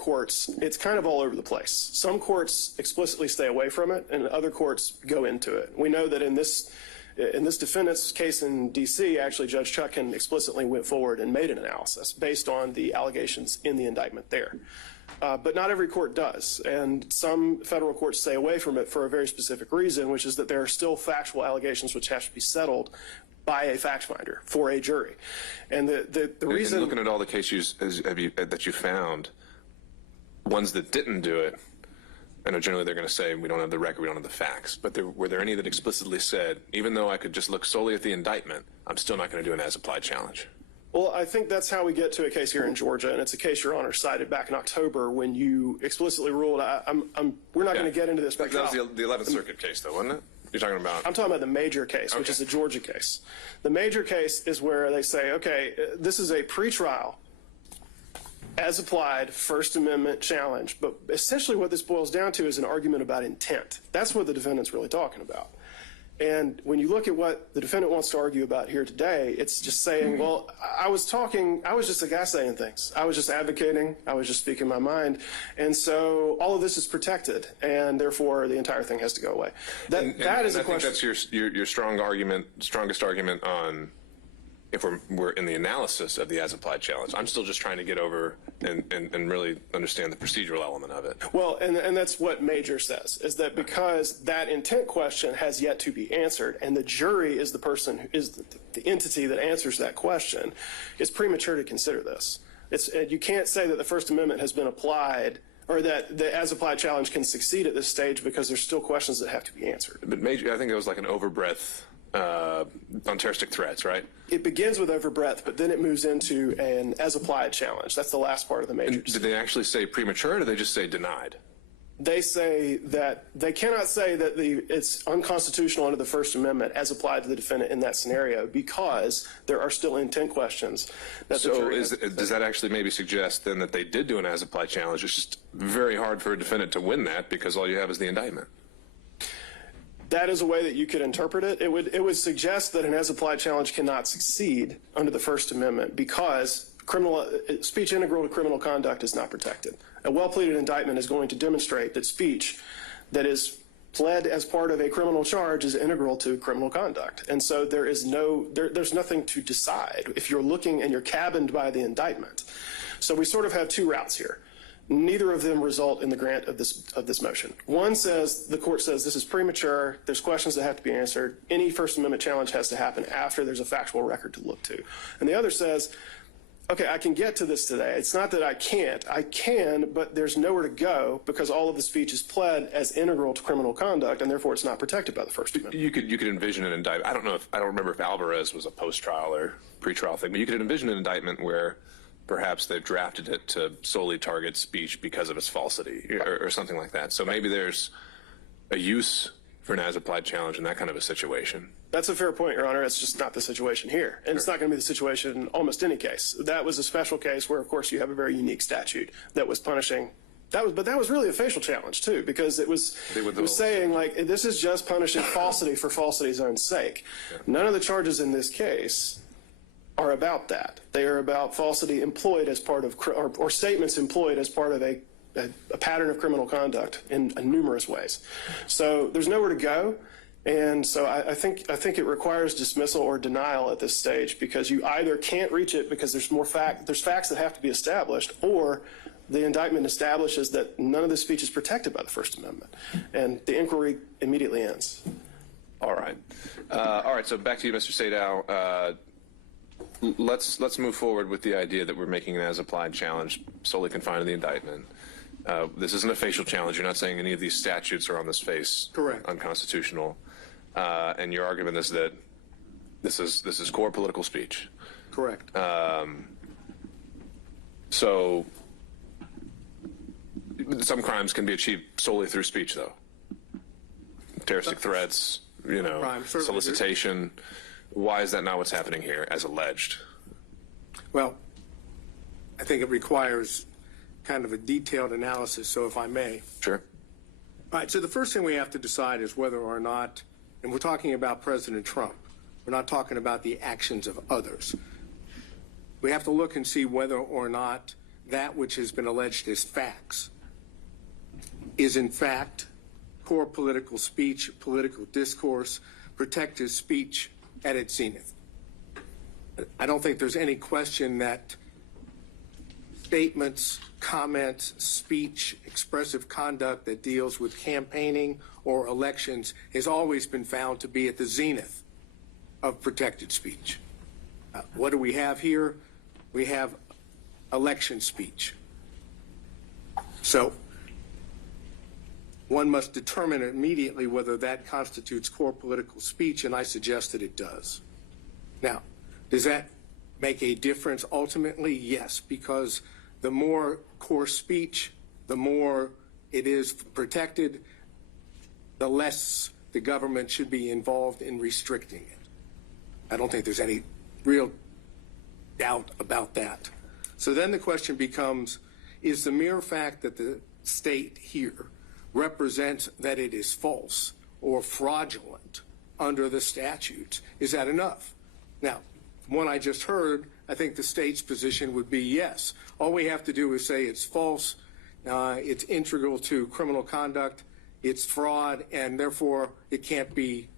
courts, it's kind of all over the place. Some courts explicitly stay away from it, and other courts go into it. We know that in this defendant's case in D.C., actually Judge Chutkan explicitly went forward and made an analysis based on the allegations in the indictment there. But not every court does, and some federal courts stay away from it for a very specific reason, which is that there are still factual allegations which have to be settled by a fact finder for a jury. And the reason... And looking at all the cases that you found, ones that didn't do it, I know generally they're going to say we don't have the record, we don't have the facts, but were there any that explicitly said, even though I could just look solely at the indictment, I'm still not going to do an as-applied challenge? Well, I think that's how we get to a case here in Georgia, and it's a case Your Honor cited back in October when you explicitly ruled, we're not going to get into this. That was the 11th Circuit case, though, wasn't it? You're talking about? I'm talking about the major case, which is the Georgia case. The major case is where they say, okay, this is a pretrial, as applied, First Amendment challenge, but essentially what this boils down to is an argument about intent. That's what the defendant's really talking about. And when you look at what the defendant wants to argue about here today, it's just saying, well, I was just a guy saying things. I was just advocating. I was just speaking my mind. And so all of this is protected, and therefore the entire thing has to go away. That is a question. I think that's your strongest argument on if we're in the analysis of the as-applied challenge. I'm still just trying to get over and really understand the procedural element of it. Well, and that's what Major says, is that because that intent question has yet to be answered, and the jury is the person who is the entity that answers that question, it's premature to consider this. You can't say that the First Amendment has been applied or that the as-applied challenge can succeed at this stage because there's still questions that have to be answered. But Major, I think it was like an overbreadth on terroristic threats, right? It begins with overbreadth, but then it moves into an as-applied challenge. That's the last part of the major. Did they actually say premature, or did they just say denied? They say that they cannot say that it's unconstitutional under the First Amendment as applied to the defendant in that scenario because there are still intent questions. Does that actually maybe suggest then that they did do an as-applied challenge? It's just very hard for a defendant to win that because all you have is the indictment. That is a way that you could interpret it. It would suggest that an as-applied challenge cannot succeed under the First Amendment because speech integral to criminal conduct is not protected. A well-pleaded indictment is going to demonstrate that speech that is pled as part of a criminal charge is integral to criminal conduct. And so there's nothing to decide if you're looking and you're cabined by the indictment. So we sort of have two routes here. Neither of them result in the grant of this motion. One says, the court says this is premature, there's questions that have to be answered, any First Amendment challenge has to happen after there's a factual record to look to. And the other says, okay, I can get to this today. It's not that I can't. I can, but there's nowhere to go because all of the speech is pled as integral to criminal conduct, and therefore it's not protected by the First Amendment. You could envision an indictment. I don't remember if Alvarez was a post-trial or pre-trial thing, but you could envision an indictment where perhaps they've drafted it to solely target speech because of its falsity or something like that. So maybe there's a use for an as-applied challenge in that kind of a situation. That's a fair point, Your Honor. It's just not the situation here. And it's not going to be the situation in almost any case. That was a special case where, of course, you have a very unique statute that was punishing. But that was really a facial challenge, too, because it was saying, like, this is just punishing falsity for falsity's own sake. Yeah. None of the charges in this case are about that. They are about falsity employed as part of, or statements employed as part of a pattern of criminal conduct in numerous ways. So there's nowhere to go. And so I think it requires dismissal or denial at this stage because you either can't reach it because there's facts that have to be established, or the indictment establishes that none of the speech is protected by the First Amendment, and the inquiry immediately ends. All right. So back to you, Mr. Sadow. Let's move forward with the idea that we're making an as-applied challenge solely confined to the indictment. This isn't a facial challenge. You're not saying any of these statutes are on this face correct, unconstitutional. And your argument is that this is core political speech. Correct. So some crimes can be achieved solely through speech, though. Terroristic threats, solicitation. Why is that not what's happening here, as alleged? Well, I think it requires kind of a detailed analysis, so if I may. Sure. All right, so the first thing we have to decide is whether or not, and we're talking about President Trump, we're not talking about the actions of others. We have to look and see whether or not that which has been alleged as facts is in fact core political speech, political discourse, protected speech at its zenith. I don't think there's any question that statements, comments, speech, expressive conduct that deals with campaigning or elections has always been found to be at the zenith of protected speech. What do we have here? We have election speech. So one must determine immediately whether that constitutes core political speech, and I suggest that it does. Now, does that make a difference ultimately? Yes, because the more core speech, the more it is protected, the less the government should be involved in restricting it. I don't think there's any real doubt about that. So then the question becomes, is the mere fact that the state here represents that it is false or fraudulent under the statutes, is that enough? Now, from what I just heard, I think the state's position would be yes. All we have to do is say it's false, it's integral to criminal conduct, it's fraud, and therefore it can't be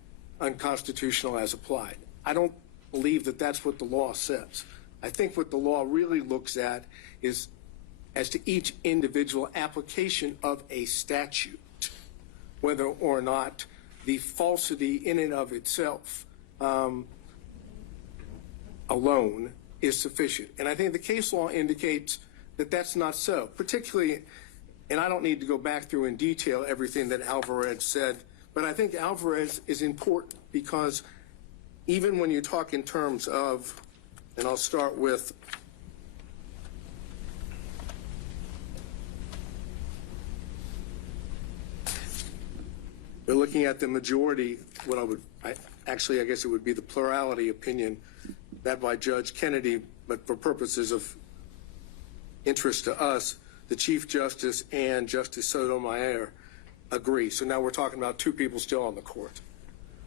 unconstitutional as applied. I don't believe that that's what the law says. I think what the law really looks at is as to each individual application of a statute, whether or not the falsity in and of itself alone is sufficient. And I think the case law indicates that that's not so, particularly, and I don't need to go back through in detail everything that Alvarez said, but I think Alvarez is important because even when you talk in terms of, and I'll start with we're looking at the majority, I guess it would be the plurality opinion, that by Judge Kennedy, but for purposes of interest to us, the Chief Justice and Justice Sotomayor agree. So now we're talking about two people still on the court.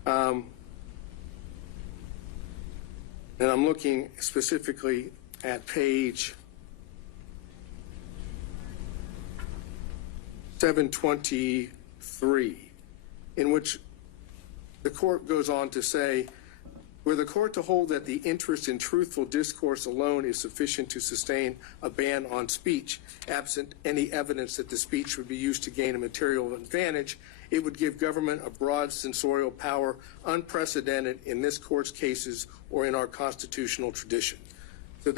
And I'm looking specifically at page 723, in which the court goes on to say, were the court to hold that the interest in truthful discourse alone is sufficient to sustain a ban on speech, absent any evidence that the speech would be used to gain a material advantage, it would give government a broad censorial power unprecedented in this court's cases or in our constitutional tradition. So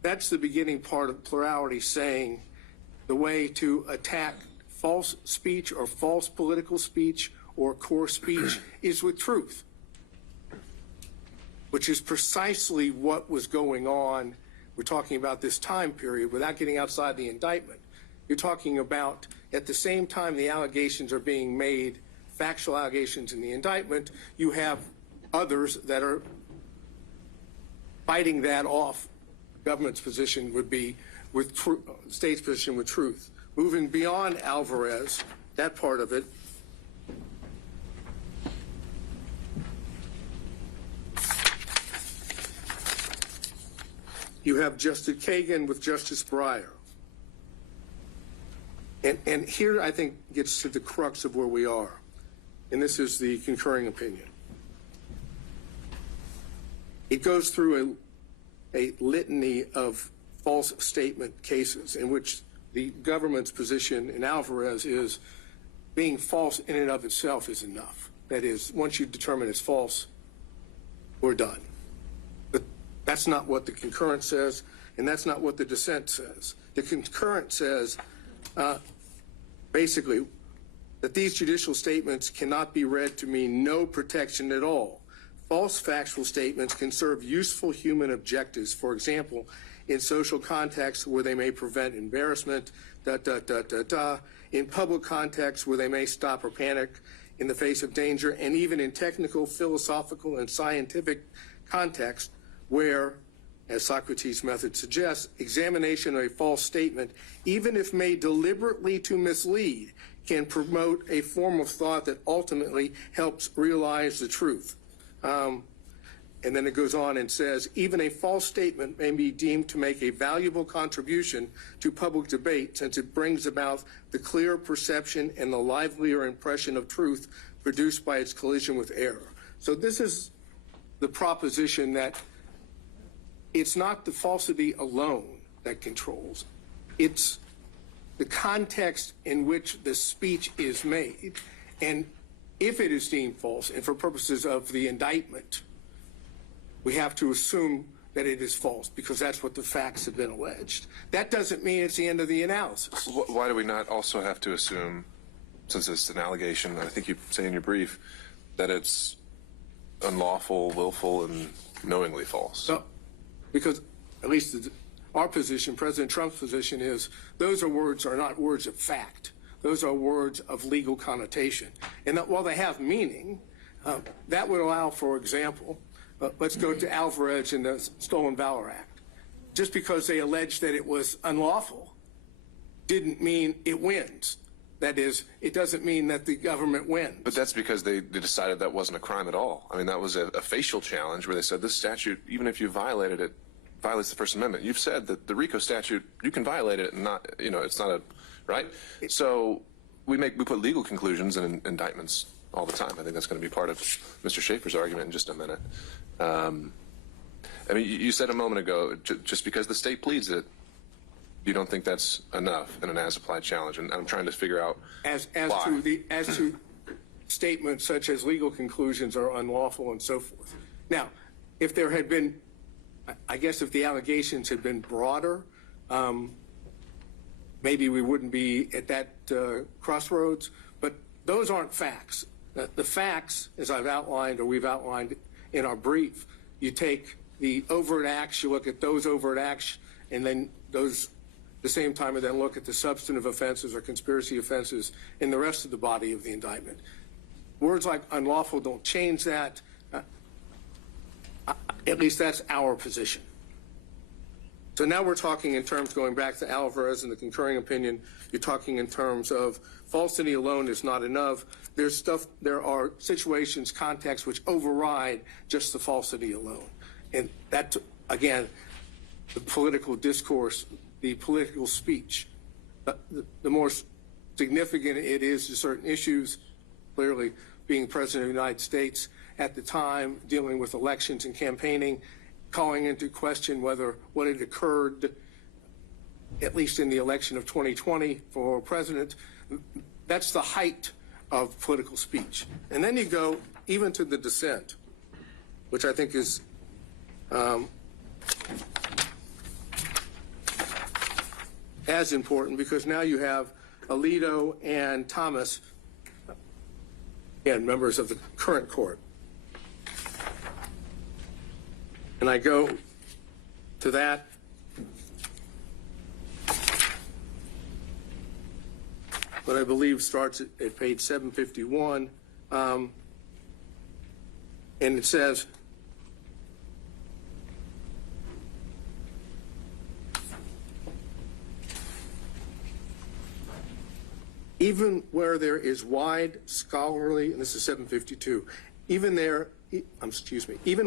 that's the beginning part of plurality, saying the way to attack false speech or false political speech or core speech is with truth, which is precisely what was going on. We're talking about this time period without getting outside the indictment. You're talking about at the same time the allegations are being made, factual allegations in the indictment, you have others that are fighting that off. Government's position would be with state's position with truth. Moving beyond Alvarez, that part of it, you have Justice Kagan with Justice Breyer. And here I think gets to the crux of where we are. And this is the concurring opinion. It goes through a litany of false statement cases in which the government's position in Alvarez is being false in and of itself is enough. That is, once you determine it's false, we're done. But that's not what the concurrent says, and that's not what the dissent says. The concurrent says, basically, that these judicial statements cannot be read to mean no protection at all. False factual statements can serve useful human objectives, for example, in social contexts where they may prevent embarrassment, in public contexts where they may stop or panic in the face of danger, and even in technical, philosophical, and scientific contexts where, as Socrates' method suggests, examination of a false statement, even if made deliberately to mislead, can promote a form of thought that ultimately helps realize the truth. and then it goes on and says, even a false statement may be deemed to make a valuable contribution to public debate since it brings about the clear perception and the livelier impression of truth produced by its collision with error. So this is the proposition that it's not the falsity alone that controls. It's the context in which the speech is made. And if it is deemed false, and for purposes of the indictment, we have to assume that it is false because that's what the facts have been alleged. That doesn't mean it's the end of the analysis. Why do we not also have to assume, since it's an allegation, I think you say in your brief, that it's unlawful, willful, and knowingly false? No, because at least our position, President Trump's position, is those are not words of fact. Those are words of legal connotation. And that while they have meaning, that would allow, for example, let's go to Alvarez and the Stolen Valor Act. Just because they alleged that it was unlawful didn't mean it wins. That is, it doesn't mean that the government wins. But that's because they decided that wasn't a crime at all. I mean, that was a facial challenge where they said this statute, even if you violated it, violates the First Amendment. You've said that the RICO statute, you can violate it and not, it's not a, right? So we put legal conclusions in indictments all the time. I think that's going to be part of Mr. Schaefer's argument in just a minute. I mean, you said a moment ago, just because the state pleads it, you don't think that's enough in an as-applied challenge, and I'm trying to figure out why. As to statements such as legal conclusions are unlawful and so forth. Now, if there had been, I guess if the allegations had been broader, maybe we wouldn't be at that crossroads, but those aren't facts. The facts, as I've outlined or we've outlined in our brief, you take the overt acts, you look at those overt acts, and then those the same time and then look at the substantive offenses or conspiracy offenses in the rest of the body of the indictment. Words like unlawful don't change that. At least that's our position. So now we're talking in terms, going back to Alvarez and the concurring opinion, you're talking in terms of falsity alone is not enough. There are situations, contexts which override just the falsity alone. And that, again, the political discourse, the political speech, the more significant it is to certain issues, clearly being President of the United States at the time, dealing with elections and campaigning, calling into question whether what had occurred, at least in the election of 2020 for president, that's the height of political speech. And then you go even to the dissent, which I think is as important, because now you have Alito and Thomas, and members of the current court. And I go to that. What I believe starts at page 751, and it says, even where there is wide scholarly, and this is 752, even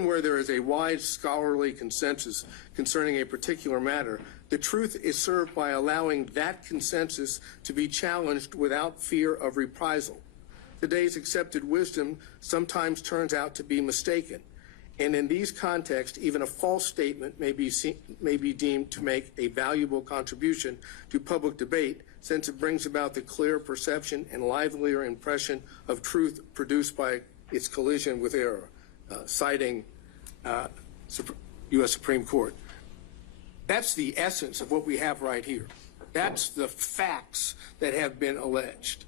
where there is a wide scholarly consensus concerning a particular matter, the truth is served by allowing that consensus to be challenged without fear of reprisal. Today's accepted wisdom sometimes turns out to be mistaken, and in these contexts, even a false statement may be deemed to make a valuable contribution to public debate, since it brings about the clear perception and livelier impression of truth produced by its collision with error, citing U.S. Supreme Court. That's the essence of what we have right here. That's the facts that have been alleged.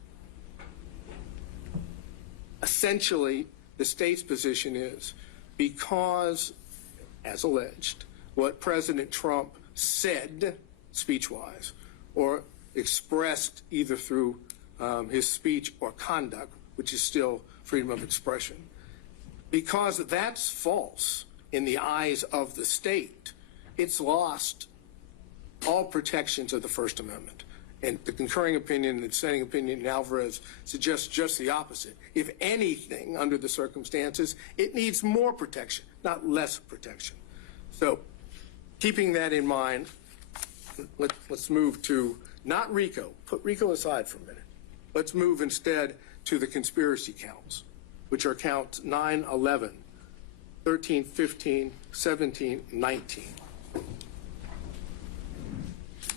Essentially, the state's position is because, as alleged, what President Trump said speech-wise or expressed either through his speech or conduct, which is still freedom of expression, because that's false in the eyes of the state, it's lost all protections of the First Amendment. And the concurring opinion and the dissenting opinion in Alvarez suggests just the opposite. If anything, under the circumstances, it needs more protection, not less protection. So keeping that in mind, let's move to not RICO. Put RICO aside for a minute. Let's move instead to the conspiracy counts, which are counts 9, 11, 13, 15, 17, 19.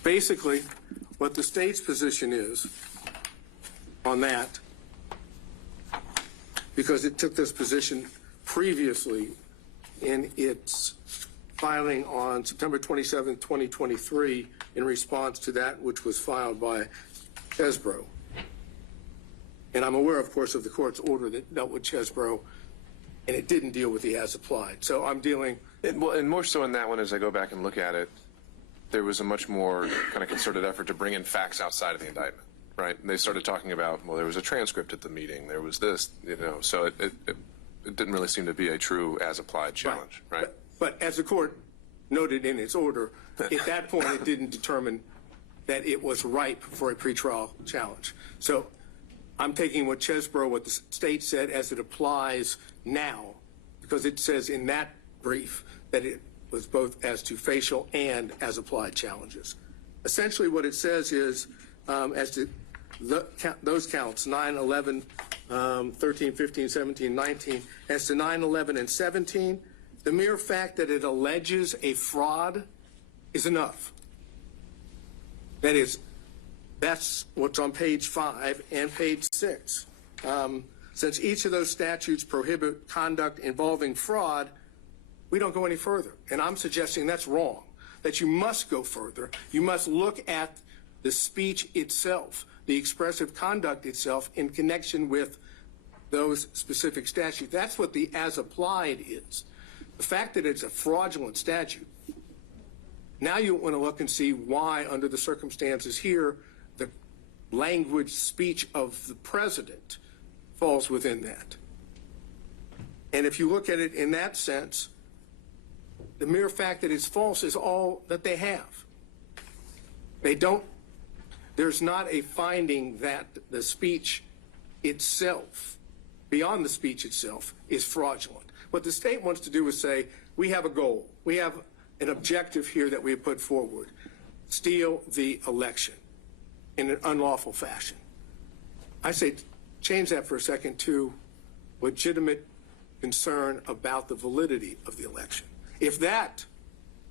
Basically, what the state's position is on that, because it took this position previously in its filing on September 27, 2023, in response to that which was filed by Chesbrough. And I'm aware, of course, of the court's order that dealt with Chesbrough, and it didn't deal with the as applied. So I'm dealing. And more so in that one, as I go back and look at it, there was a much more kind of concerted effort to bring in facts outside of the indictment, right? And they started talking about, well, there was a transcript at the meeting, there was this, you know, so it didn't really seem to be a true as applied challenge, right? But as the court noted in its order, at that point it didn't determine that it was ripe for a pretrial challenge. So I'm taking what Chesbrough, what the state said as it applies now, because it says in that brief that it was both as to facial and as applied challenges. Essentially what it says is, as to those counts, 9, 11, 13, 15, 17, 19, as to 9, 11, and 17, the mere fact that it alleges a fraud is enough. That is, that's what's on page 5 and page 6. Since each of those statutes prohibit conduct involving fraud, we don't go any further. And I'm suggesting that's wrong, that you must go further. You must look at the speech itself, the expressive conduct itself in connection with those specific statutes. That's what the as applied is. The fact that it's a fraudulent statute, now you want to look and see why, under the circumstances here, the language speech of the president falls within that. And if you look at it in that sense, the mere fact that it's false is all that they have. There's not a finding that the speech itself, beyond the speech itself, is fraudulent. What the state wants to do is say, we have a goal. We have an objective here that we have put forward. Steal the election in an unlawful fashion. I say change that for a second to legitimate concern about the validity of the election. If that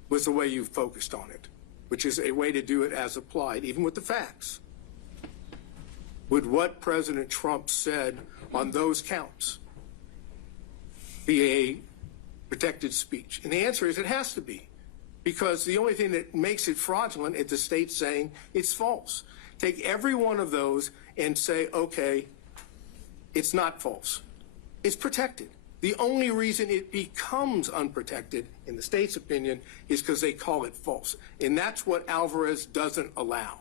was the way you focused on it, which is a way to do it as applied, even with the facts, would what President Trump said on those counts be a protected speech? And the answer is it has to be, because the only thing that makes it fraudulent is the state saying it's false. Take every one of those and say, okay, it's not false. It's protected. The only reason it becomes unprotected, in the state's opinion, is because they call it false. And that's what Alvarez doesn't allow.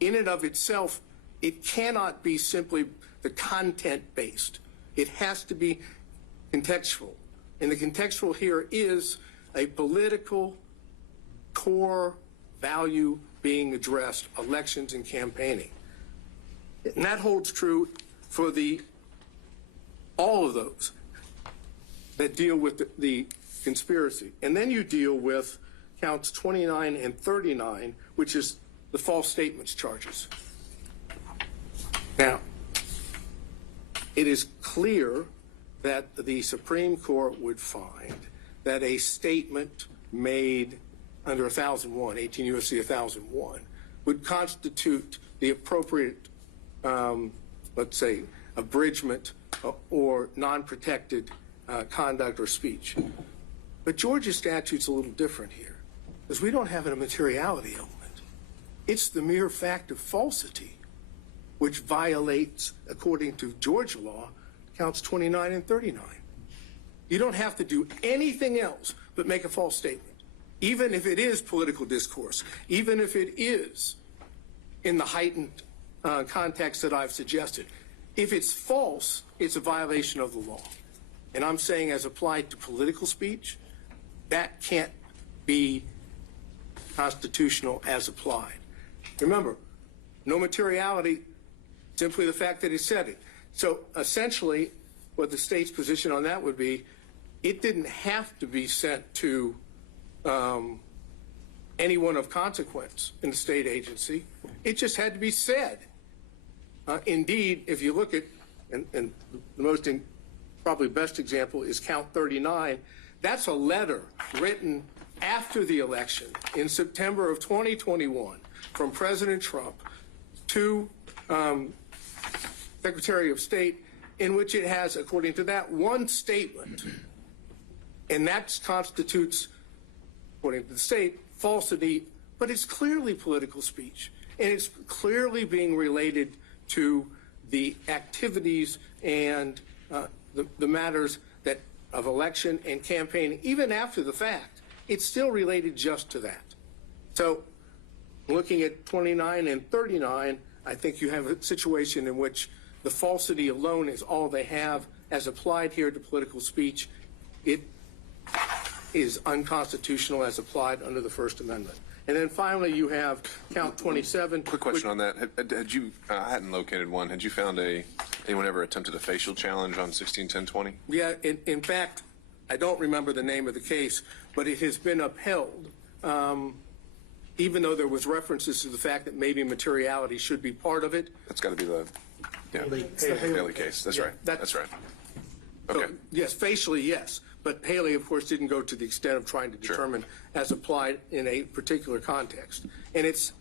In and of itself, it cannot be simply the content-based. It has to be contextual. And the contextual here is a political core value being addressed, elections and campaigning. And that holds true for all of those that deal with the conspiracy. And then you deal with counts 29 and 39, which is the false statements charges. Now, it is clear that the Supreme Court would find that a statement made under 1001, 18 U.S.C. 1001, would constitute the appropriate, let's say, abridgment or non-protected conduct or speech. But Georgia's statute's a little different here, because we don't have a materiality element. It's the mere fact of falsity, which violates, according to Georgia law, counts 29 and 39. You don't have to do anything else but make a false statement, even if it is political discourse, even if it is in the heightened context that I've suggested. If it's false, it's a violation of the law. And I'm saying, as applied to political speech, that can't be constitutional as applied. Remember, no materiality, simply the fact that he said it. So essentially, what the state's position on that would be, it didn't have to be sent to anyone of consequence in the state agency. It just had to be said. Indeed, if you look at, and the most probably best example is count 39, that's a letter written after the election in September of 2021 from President Trump to Secretary of State, in which it has, according to that, one statement, and that constitutes, according to the state, falsity, but it's clearly political speech, and it's clearly being related to the activities and the matters that of election and campaign, even after the fact. It's still related just to that. So looking at 29 and 39, I think you have a situation in which the falsity alone is all they have as applied here to political speech. It is unconstitutional as applied under the First Amendment. And then finally, you have count 27. Quick question on that. Had you, I hadn't located one. Had you found anyone ever attempted a facial challenge on 161020? Yeah, in fact, I don't remember the name of the case, but it has been upheld, even though there was references to the fact that maybe materiality should be part of it. That's got to be the Haley case. That's right. That's right. Okay. So, yes, facially, yes. But Haley, of course, didn't go to the extent of trying to determine as applied in a particular context. And it's,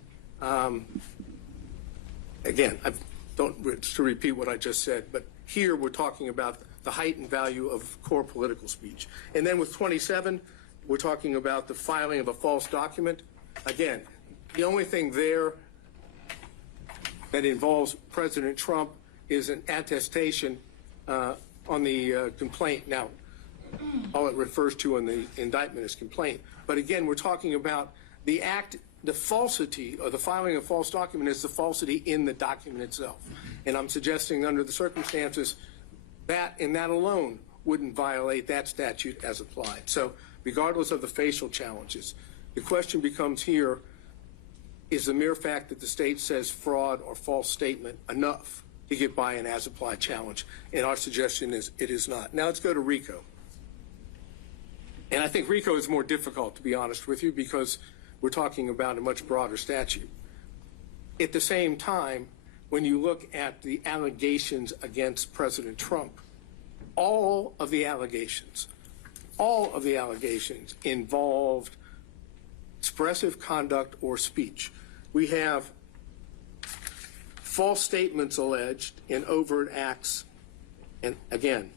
again, I don't to repeat what I just said, but here we're talking about the heightened value of core political speech. And then with 27, we're talking about the filing of a false document. Again, the only thing there that involves President Trump is an attestation on the complaint. Now, all it refers to in the indictment is complaint. But again, we're talking about the act, the falsity, or the filing of a false document is the falsity in the document itself. And I'm suggesting under the circumstances that and that alone wouldn't violate that statute as applied. So regardless of the facial challenges, the question becomes here, is the mere fact that the state says fraud or false statement enough to get by an as-applied challenge? And our suggestion is it is not. Now let's go to RICO. And I think RICO is more difficult, to be honest with you, because we're talking about a much broader statute. At the same time, when you look at the allegations against President Trump, all of the allegations involved expressive conduct or speech. We have false statements alleged in overt acts, and again,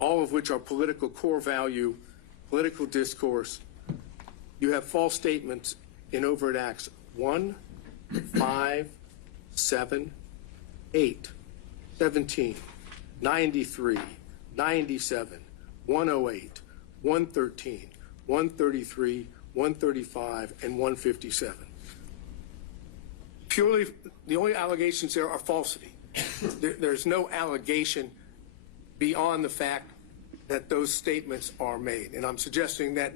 all of which are political core value, political discourse. You have false statements in overt acts 1, 5, 7, 8, 17, 93, 97, 108, 113, 133, 135, and 157. Purely, the only allegations there are falsity. There's no allegation beyond the fact that those statements are made. And I'm suggesting that,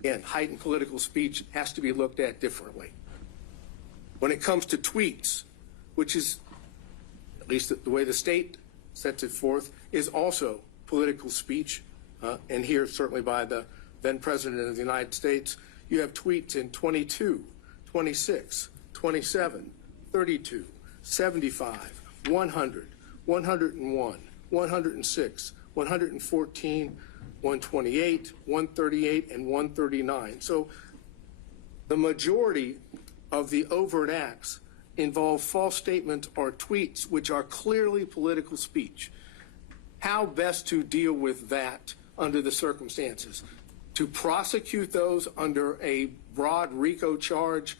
again, heightened political speech has to be looked at differently. When it comes to tweets, which is, at least the way the state sets it forth, is also political speech, and here certainly by the then President of the United States, you have tweets in 22, 26, 27, 32, 75, 100, 101, 106, 114, 128, 138, and 139. So the majority of the overt acts involve false statements or tweets which are clearly political speech. How best to deal with that under the circumstances? To prosecute those under a broad RICO charge,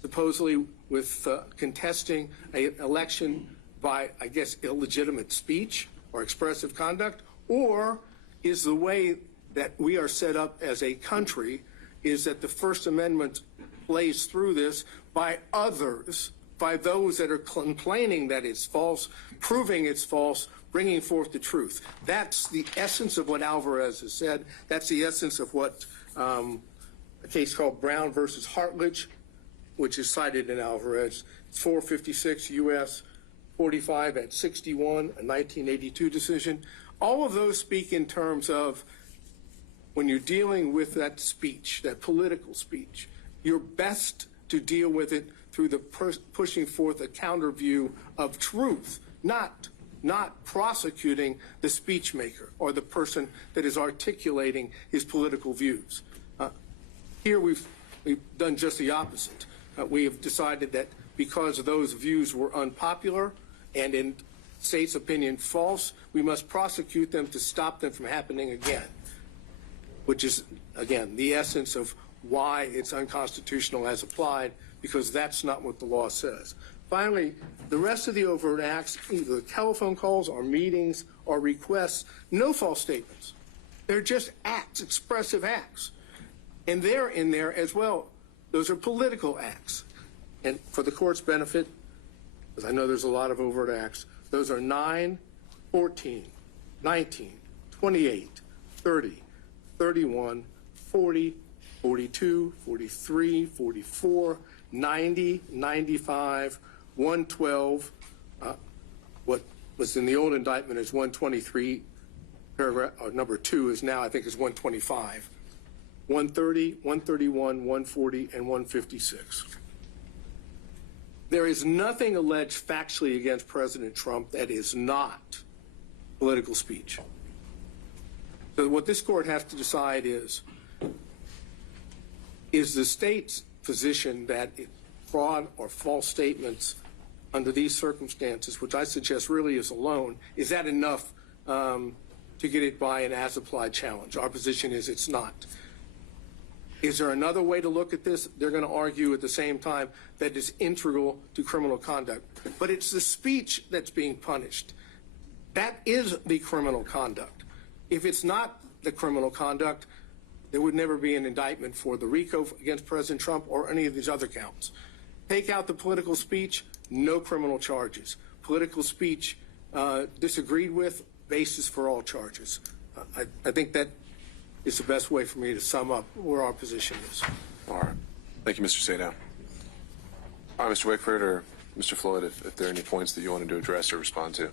supposedly with contesting an election by, I guess, illegitimate speech or expressive conduct? Or is the way that we are set up as a country is that the First Amendment plays through this by others, by those that are complaining that it's false, proving it's false, bringing forth the truth? That's the essence of what Alvarez has said. That's the essence of what a case called Brown versus Hartledge, which is cited in Alvarez. It's 456 U.S. 45 at 61, a 1982 decision. All of those speak in terms of when you're dealing with that speech, that political speech, you're best to deal with it through the pushing forth a counter view of truth, not prosecuting the speech maker or the person that is articulating his political views. Here we've done just the opposite. We have decided that because those views were unpopular and in state's opinion false, we must prosecute them to stop them from happening again, which is, again, the essence of why it's unconstitutional as applied, because that's not what the law says. Finally, the rest of the overt acts, either telephone calls or meetings or requests, no false statements. They're just acts, expressive acts. And they're in there as well. Those are political acts. And for the court's benefit, because I know there's a lot of overt acts, those are 9, 14, 19, 28, 30, 31, 40, 42, 43, 44, 90, 95, 112. What was in the old indictment is 123, paragraph, or number 2 is now, I think, is 125. 130, 131, 140, and 156. There is nothing alleged factually against President Trump that is not political speech. So what this court has to decide is the state's position that fraud or false statements under these circumstances, which I suggest really is alone, is that enough to get it by an as-applied challenge? Our position is it's not. Is there another way to look at this? They're going to argue at the same time that it's integral to criminal conduct. But it's the speech that's being punished. That is the criminal conduct. If it's not the criminal conduct, there would never be an indictment for the RICO against President Trump or any of these other counts. Take out the political speech, no criminal charges. Political speech disagreed with, basis for all charges. I think that is the best way for me to sum up where our position is. All right. Thank you, Mr. Sadow. All right, Mr. Wakeford or Mr. Floyd, if there are any points that you wanted to address or respond to.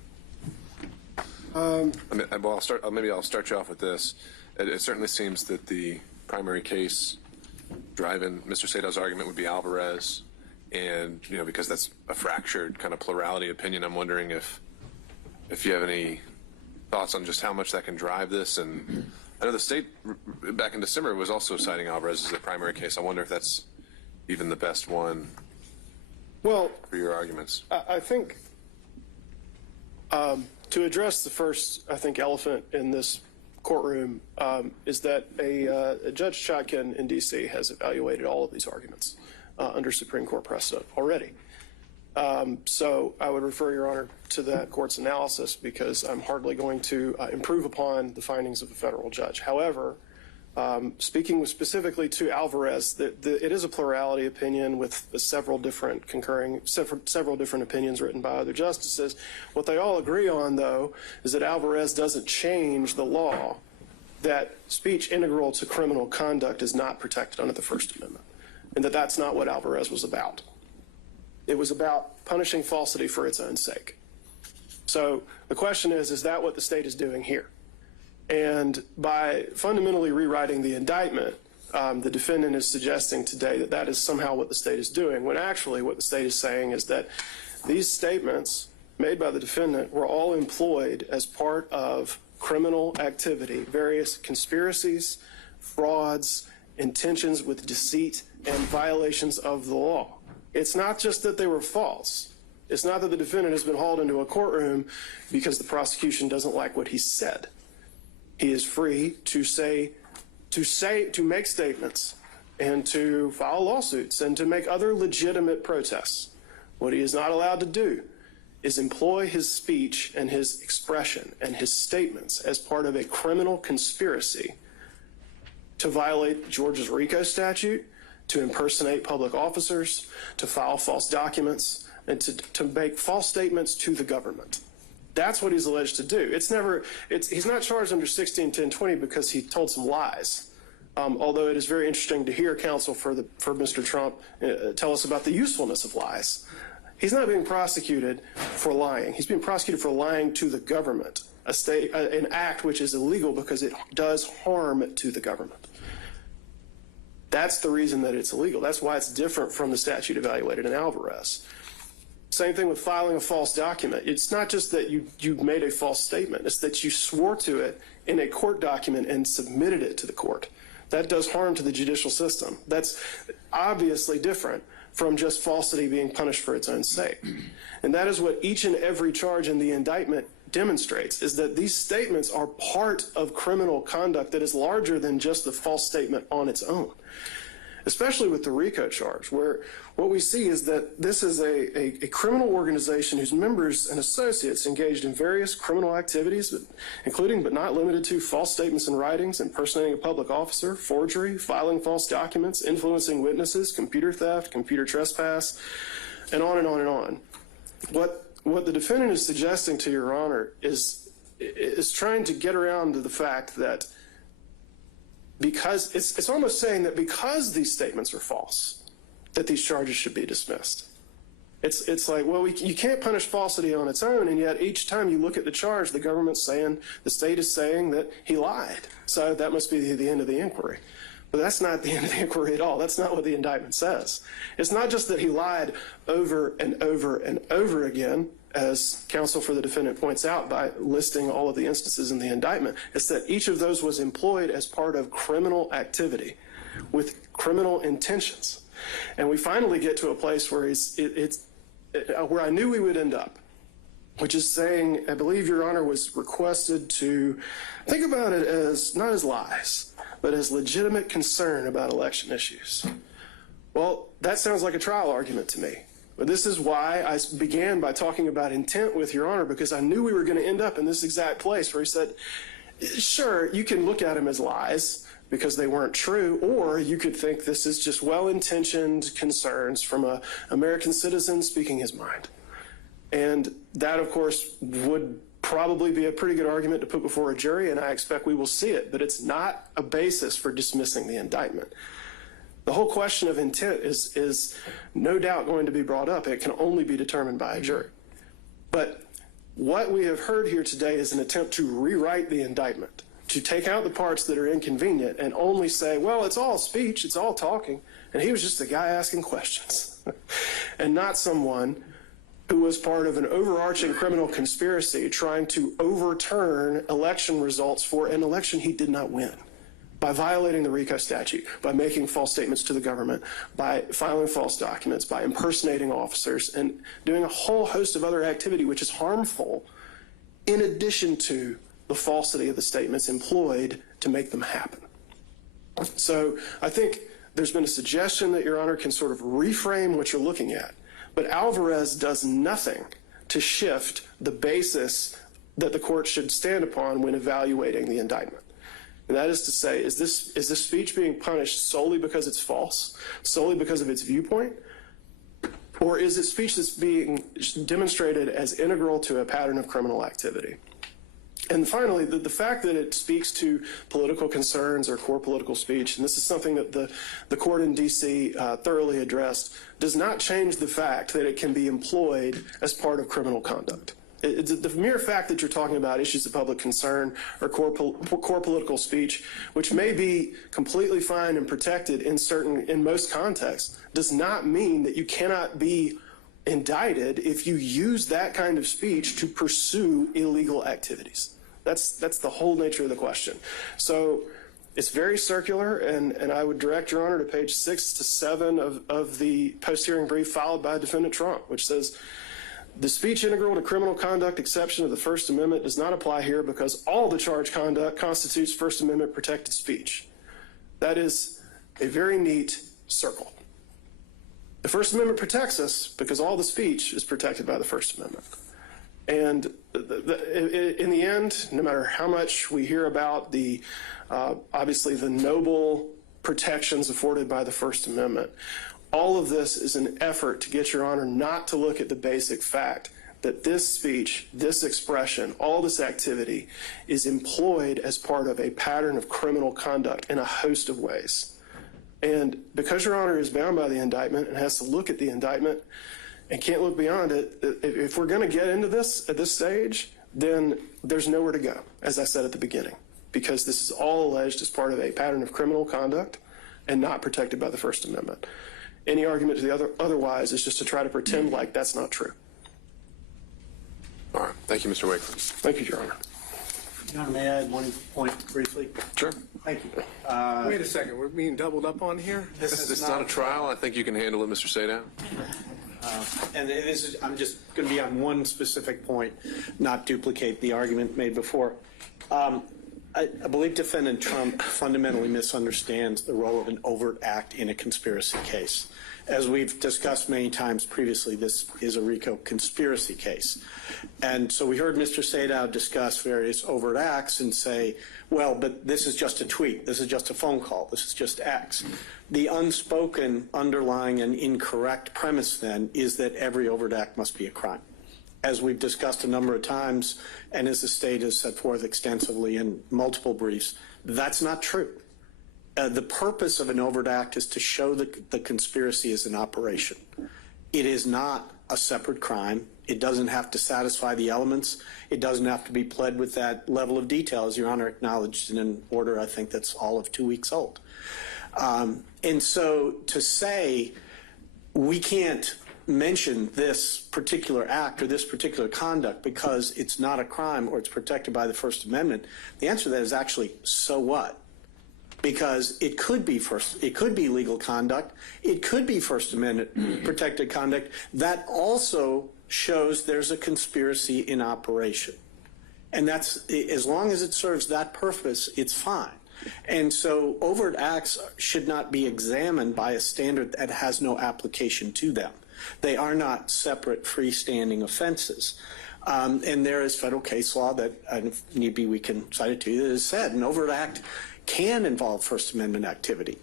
Maybe I'll start you off with this. It certainly seems that the primary case driving Mr. Sadow's argument would be Alvarez, and because that's a fractured kind of plurality opinion, I'm wondering if you have any thoughts on just how much that can drive this. And I know the state back in December was also citing Alvarez as the primary case. I wonder if that's even the best one for your arguments. I think to address the first, elephant in this courtroom is that a Judge Chotkin in D.C. has evaluated all of these arguments under Supreme Court precedent already. So I would refer, Your Honor, to that court's analysis, because I'm hardly going to improve upon the findings of the federal judge. However, speaking specifically to Alvarez, it is a plurality opinion with several different opinions written by other justices. What they all agree on, though, is that Alvarez doesn't change the law, that speech integral to criminal conduct is not protected under the First Amendment, and that that's not what Alvarez was about. It was about punishing falsity for its own sake. So the question is that what the state is doing here? And by fundamentally rewriting the indictment, the defendant is suggesting today that that is somehow what the state is doing, when actually what the state is saying is that these statements made by the defendant were all employed as part of criminal activity, various conspiracies, frauds, intentions with deceit, and violations of the law. It's not just that they were false. It's not that the defendant has been hauled into a courtroom because the prosecution doesn't like what he said. He is free to make statements and to file lawsuits and to make other legitimate protests. What he is not allowed to do is employ his speech and his expression and his statements as part of a criminal conspiracy to violate Georgia's RICO statute, to impersonate public officers, to file false documents, and to make false statements to the government. That's what he's alleged to do. He's not charged under 161020 because he told some lies. Although it is very interesting to hear counsel for Mr. Trump tell us about the usefulness of lies. He's not being prosecuted for lying. He's being prosecuted for lying to the government an act which is illegal because it does harm to the government. That's the reason that it's illegal. That's why it's different from the statute evaluated in Alvarez. Same thing with filing a false document. It's not just that you made a false statement. It's that you swore to it in a court document and submitted it to the court. That does harm to the judicial system. That's obviously different from just falsity being punished for its own sake. And that is what each and every charge in the indictment demonstrates, is that these statements are part of criminal conduct that is larger than just the false statement on its own. Especially with the RICO charge, where what we see is that this is a criminal organization whose members and associates engaged in various criminal activities, including but not limited to false statements and writings, impersonating a public officer, forgery, filing false documents, influencing witnesses, computer theft, computer trespass, and on and on and on. What the defendant is suggesting to Your Honor is trying to get around to the fact that because it's almost saying that because these statements are false, that these charges should be dismissed. It's like, well, you can't punish falsity on its own, and yet each time you look at the charge, the government's saying, the state is saying that he lied. So that must be the end of the inquiry. But that's not the end of the inquiry at all. That's not what the indictment says. It's not just that he lied over and over and over again, as counsel for the defendant points out by listing all of the instances in the indictment. It's that each of those was employed as part of criminal activity with criminal intentions. And we finally get to a place where where I knew we would end up, which is saying, I believe Your Honor was requested to think about it as not as lies, but as legitimate concern about election issues. Well, that sounds like a trial argument to me. But this is why I began by talking about intent with Your Honor, because I knew we were going to end up in this exact place where he said, sure, you can look at them as lies because they weren't true, or you could think this is just well-intentioned concerns from an American citizen speaking his mind. And that, of course, would probably be a pretty good argument to put before a jury, and I expect we will see it, but it's not a basis for dismissing the indictment. The whole question of intent is no doubt going to be brought up. It can only be determined by a jury. But what we have heard here today is an attempt to rewrite the indictment, to take out the parts that are inconvenient and only say, well, it's all speech, it's all talking, and he was just a guy asking questions, and not someone who was part of an overarching criminal conspiracy trying to overturn election results for an election he did not win, by violating the RICO statute, by making false statements to the government, by filing false documents, by impersonating officers, and doing a whole host of other activity which is harmful, in addition to the falsity of the statements employed to make them happen. So I think there's been a suggestion that Your Honor can sort of reframe what you're looking at, but Alvarez does nothing to shift the basis that the court should stand upon when evaluating the indictment. And that is to say, is this speech being punished solely because it's false, solely because of its viewpoint, or is it speech that's being demonstrated as integral to a pattern of criminal activity? And finally, the fact that it speaks to political concerns or core political speech, and this is something that the court in D.C. Thoroughly addressed, does not change the fact that it can be employed as part of criminal conduct. The mere fact that you're talking about issues of public concern or core political speech, which may be completely fine and protected in most contexts, does not mean that you cannot be indicted if you use that kind of speech to pursue illegal activities. That's the whole nature of the question. So it's very circular, and I would direct Your Honor to page 6 to 7 of the post-hearing brief filed by Defendant Trump, which says, the speech integral to criminal conduct exception of the First Amendment does not apply here because all the charged conduct constitutes First Amendment protected speech. That is a very neat circle. The First Amendment protects us because all the speech is protected by the First Amendment. And in the end, no matter how much we hear about obviously the noble protections afforded by the First Amendment, all of this is an effort to get Your Honor not to look at the basic fact that this speech, this expression, all this activity is employed as part of a pattern of criminal conduct in a host of ways. And because Your Honor is bound by the indictment and has to look at the indictment and can't look beyond it, if we're going to get into this at this stage, then there's nowhere to go, as I said at the beginning, because this is all alleged as part of a pattern of criminal conduct and not protected by the First Amendment. Any argument to the otherwise is just to try to pretend like that's not true. All right. Thank you, Mr. Wakeland. Thank you, Your Honor. Your Honor, may I add one point briefly? Sure. Thank you. Wait a second, we're being doubled up on here? This is not a trial. I think you can handle it, Mr. Sadow. And this is, I'm just going to be on one specific point, not duplicate the argument made before. I believe Defendant Trump fundamentally misunderstands the role of an overt act in a conspiracy case. As we've discussed many times previously, this is a RICO conspiracy case. And so we heard Mr. Sadow discuss various overt acts and say, well, but this is just a tweet, this is just a phone call, this is just X. The unspoken underlying and incorrect premise then is that every overt act must be a crime. As we've discussed a number of times, and as the state has set forth extensively in multiple briefs, that's not true. The purpose of an overt act is to show that the conspiracy is in operation. It is not a separate crime. It doesn't have to satisfy the elements. It doesn't have to be pled with that level of detail, as Your Honor acknowledged in an order I think that's all of 2 weeks old. And so to say we can't mention this particular act or this particular conduct because it's not a crime or it's protected by the First Amendment, the answer to that is actually, so what? Because it could be legal conduct, it could be First Amendment protected conduct that also shows there's a conspiracy in operation. And that's, as long as it serves that purpose, it's fine. And so overt acts should not be examined by a standard that has no application to them. They are not separate freestanding offenses. And there is federal case law that, if need be, we can cite it to you, that has said an overt act can involve First Amendment activity.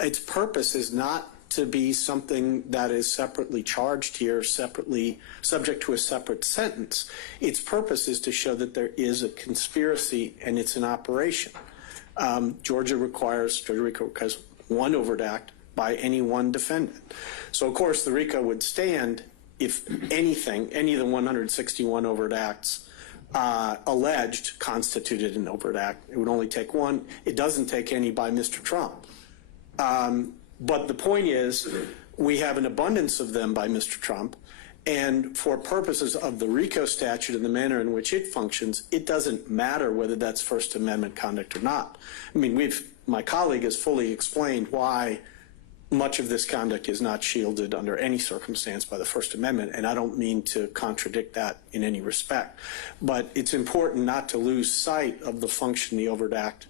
Its purpose is not to be something that is separately charged here, separately subject to a separate sentence. Its purpose is to show that there is a conspiracy and it's in operation. Georgia requires one overt act by any one defendant. So, of course, the RICO would stand if anything, any of the 161 overt acts alleged constituted an overt act. It would only take one. It doesn't take any by Mr. Trump. But the point is, we have an abundance of them by Mr. Trump, and for purposes of the RICO statute and the manner in which it functions, it doesn't matter whether that's First Amendment conduct or not. I mean, my colleague has fully explained why much of this conduct is not shielded under any circumstance by the First Amendment, and I don't mean to contradict that in any respect. But it's important not to lose sight of the function the overt act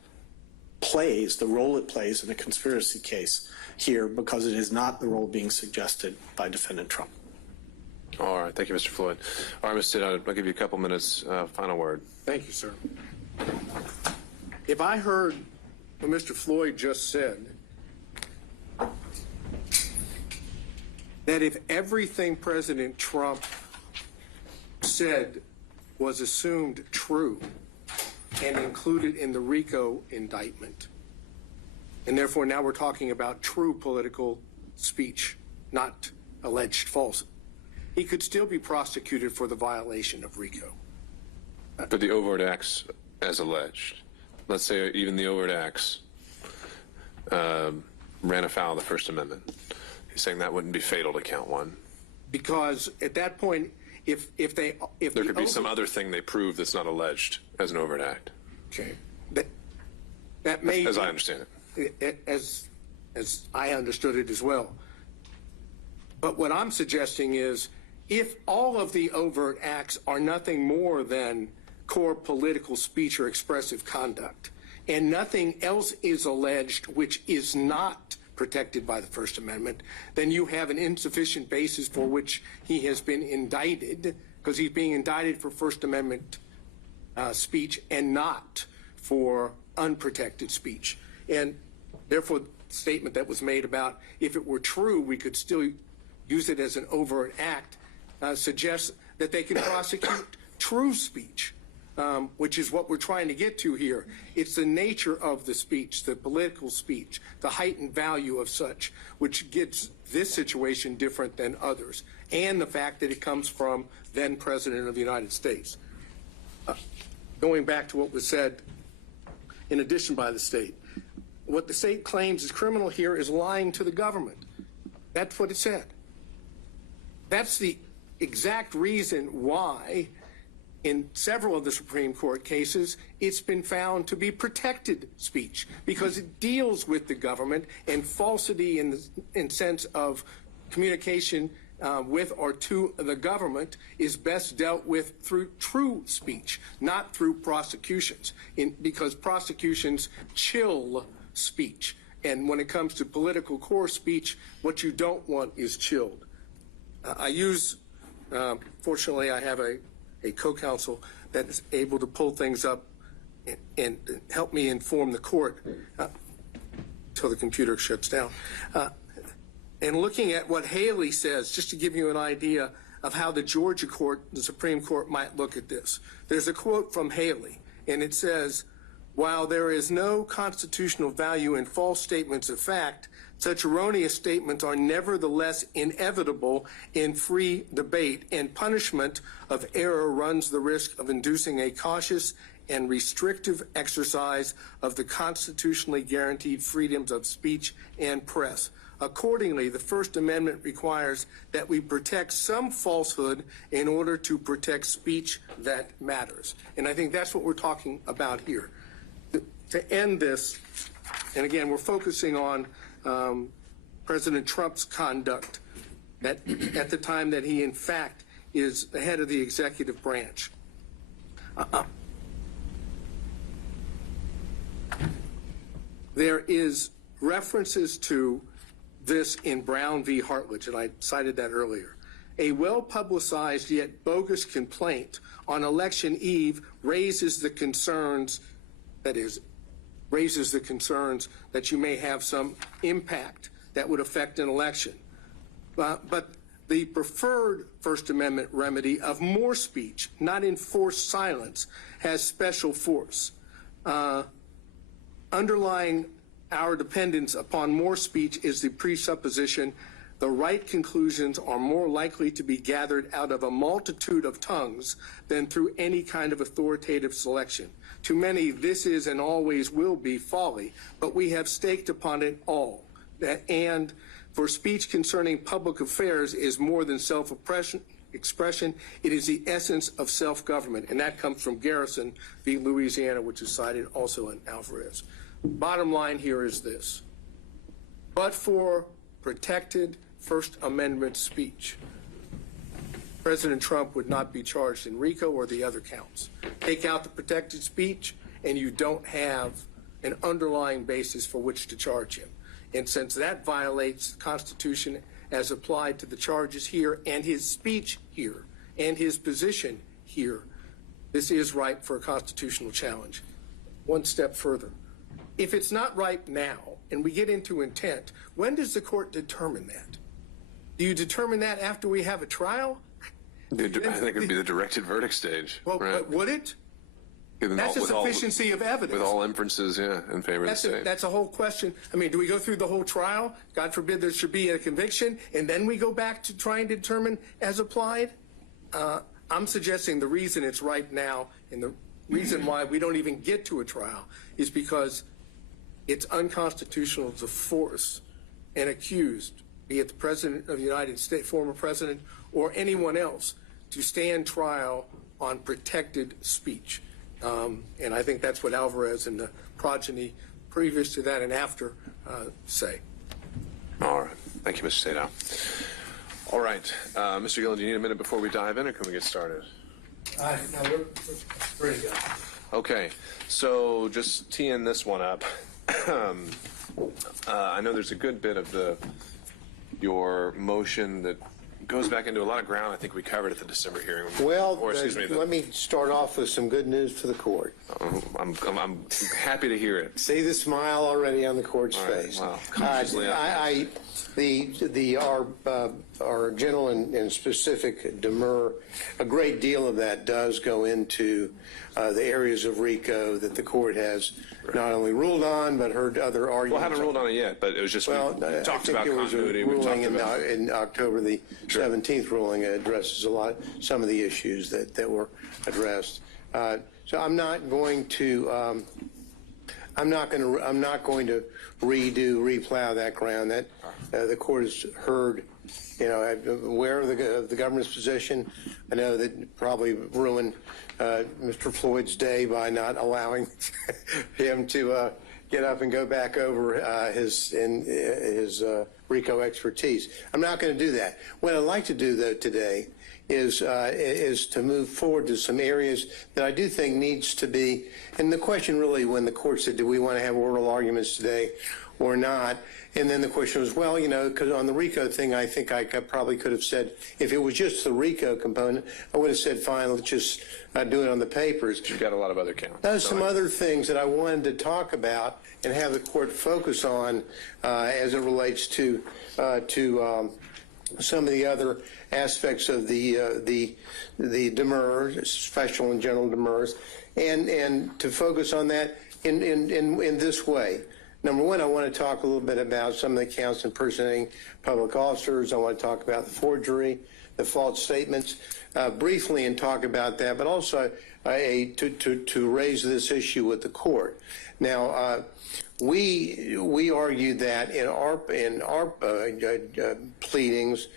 plays, the role it plays in a conspiracy case here, because it is not the role being suggested by Defendant Trump. All right. Thank you, Mr. Floyd. All right, Mr. Sadow, I'll give you a couple minutes. Final word. Thank you, sir. If I heard what Mr. Floyd just said, that if everything President Trump said was assumed true and included in the RICO indictment, and therefore now we're talking about true political speech, not alleged false, he could still be prosecuted for the violation of RICO. For the overt acts as alleged. Let's say even the overt acts ran afoul of the First Amendment. He's saying that wouldn't be fatal to count one. Because at that point, if there could be some other thing they prove that's not alleged as an overt act. Okay, that may, as I understand it, as I understood it as well. But what I'm suggesting is, if all of the overt acts are nothing more than core political speech or expressive conduct, and nothing else is alleged which is not protected by the First Amendment, then you have an insufficient basis for which he has been indicted, because he's being indicted for First Amendment speech and not for unprotected speech. And therefore, the statement that was made about if it were true, we could still use it as an overt act, suggests that they can prosecute true speech, which is what we're trying to get to here. It's the nature of the speech, the political speech, the heightened value of such, which gets this situation different than others, and the fact that it comes from then President of the United States. going back to what was said in addition by the state, what the state claims is criminal here is lying to the government. That's what it said. That's the exact reason why in several of the Supreme Court cases, it's been found to be protected speech because it deals with the government, and falsity in sense of communication with or to the government is best dealt with through true speech, not through prosecutions, because prosecutions chill speech. And when it comes to political core speech, what you don't want is chilled. Fortunately, I have a co-counsel that is able to pull things up and help me inform the court until the computer shuts down. And looking at what Haley says, just to give you an idea of how the Georgia court, the Supreme Court, might look at this. There's a quote from Haley, and it says, "While there is no constitutional value in false statements of fact, such erroneous statements are nevertheless inevitable in free debate, and punishment of error runs the risk of inducing a cautious and restrictive exercise of the constitutionally guaranteed freedoms of speech and press. Accordingly, the First Amendment requires that we protect some falsehood in order to protect speech that matters." And I think that's what we're talking about here. To end this, and again, we're focusing on President Trump's conduct at the time that he, in fact, is the head of the executive branch. There is references to this in Brown v. Hartledge, and I cited that earlier. A well-publicized yet bogus complaint on election eve raises the concerns that you may have some impact that would affect an election. But the preferred First Amendment remedy of more speech, not enforced silence, has special force. Underlying our dependence upon more speech is the presupposition the right conclusions are more likely to be gathered out of a multitude of tongues than through any kind of authoritative selection. To many, this is and always will be folly, but we have staked upon it all. And for speech concerning public affairs is more than self-expression, it is the essence of self-government. And that comes from Garrison v. Louisiana, which is cited also in Alvarez. Bottom line here is this. But for protected First Amendment speech, President Trump would not be charged in RICO or the other counts. Take out the protected speech, and you don't have an underlying basis for which to charge him. And since that violates the Constitution as applied to the charges here and his speech here and his position here, this is ripe for a constitutional challenge. One step further. If it's not ripe now, and we get into intent, when does the court determine that? Do you determine that after we have a trial? I think it would be the directed verdict stage. Well, right? Would it? That's a sufficiency of evidence. With all inferences, yeah, in favor of the state. That's a whole question. I mean, do we go through the whole trial? God forbid there should be a conviction, and then we go back to trying to determine as applied? I'm suggesting the reason it's ripe now, and the reason why we don't even get to a trial, is because it's unconstitutional to force an accused, be it the President of the United States, former President, or anyone else, to stand trial on protected speech. And I think that's what Alvarez and the progeny previous to that and after say. All right. Thank you, Mr. Sadow. All right. Mr. Gillen, do you need a minute before we dive in, or can we get started? No, we're ready to go. Okay. So just teeing this one up. I know there's a good bit of your motion that goes back into a lot of ground I think we covered at the December hearing. Well, let me start off with some good news for the court. I'm happy to hear it. See the smile already on the court's face. Wow. Our general and specific Demurrer, a great deal of that does go into the areas of RICO that the court has not only ruled on but heard other arguments. Well, I haven't ruled on it yet, but it was just we talked about continuity. Ruling in October, the 17th ruling addresses some of the issues that were addressed. So I'm not going to replow that ground. That the court has heard. I'm aware of the government's position. I know that probably ruined Mr. Floyd's day by not allowing him to get up and go back over his RICO expertise. I'm not going to do that. What I'd like to do, though, today is to move forward to some areas that I do think needs to be. And the question really, when the court said, do we want to have oral arguments today or not? And then the question was, well, because on the RICO thing, I think I probably could have said, if it was just the RICO component, I would have said, fine, let's just do it on the papers. You've got a lot of other counts. There's some other things that I wanted to talk about and have the court focus on as it relates to some of the other aspects of the Demurrer, special and general Demurrers, and to focus on that in this way. Number one, I want to talk a little bit about some of the counts impersonating public officers. I want to talk about the forgery, the false statements, briefly, and talk about that, but also to raise this issue with the court. Now, we argued that in our pleadings,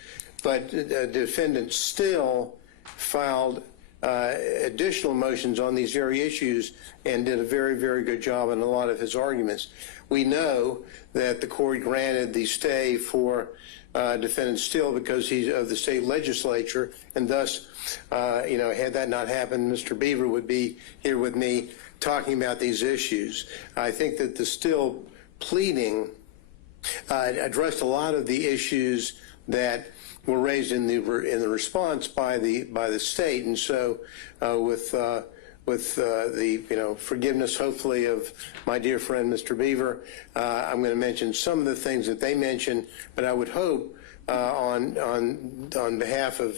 but the defendant still filed additional motions on these very issues and did a very, very good job in a lot of his arguments. We know that the court granted the stay for defendant Still because he's of the state legislature, and thus, had that not happened, Mr. Beaver would be here with me talking about these issues. I think that the Still pleading addressed a lot of the issues that were raised in the response by the state, and so with the forgiveness, hopefully, of my dear friend Mr. Beaver, I'm going to mention some of the things that they mentioned, but I would hope on behalf of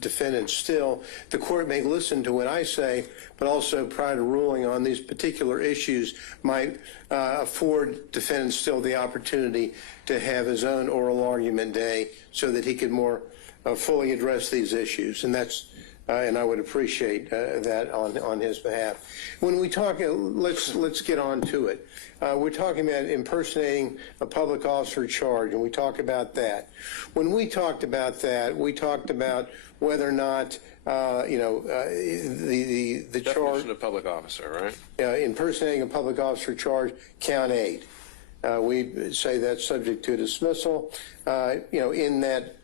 defendants Still, the court may listen to what I say, but also prior to ruling on these particular issues might afford defendant Still the opportunity to have his own oral argument day so that he could more fully address these issues, and that's and I would appreciate that on his behalf. When we talk, let's get on to it. We're talking about impersonating a public officer charge, and we talk about that. When we talked about that, we talked about whether or not the charge. Definition of public officer, right? Impersonating a public officer charge, count 8. We say that's subject to dismissal. In that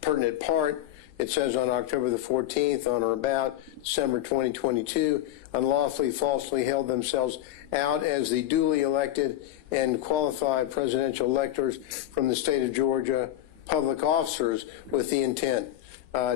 pertinent part, it says on October the 14th, on or about December 2022, unlawfully, falsely held themselves out as the duly elected and qualified presidential electors from the state of Georgia, public officers with the intent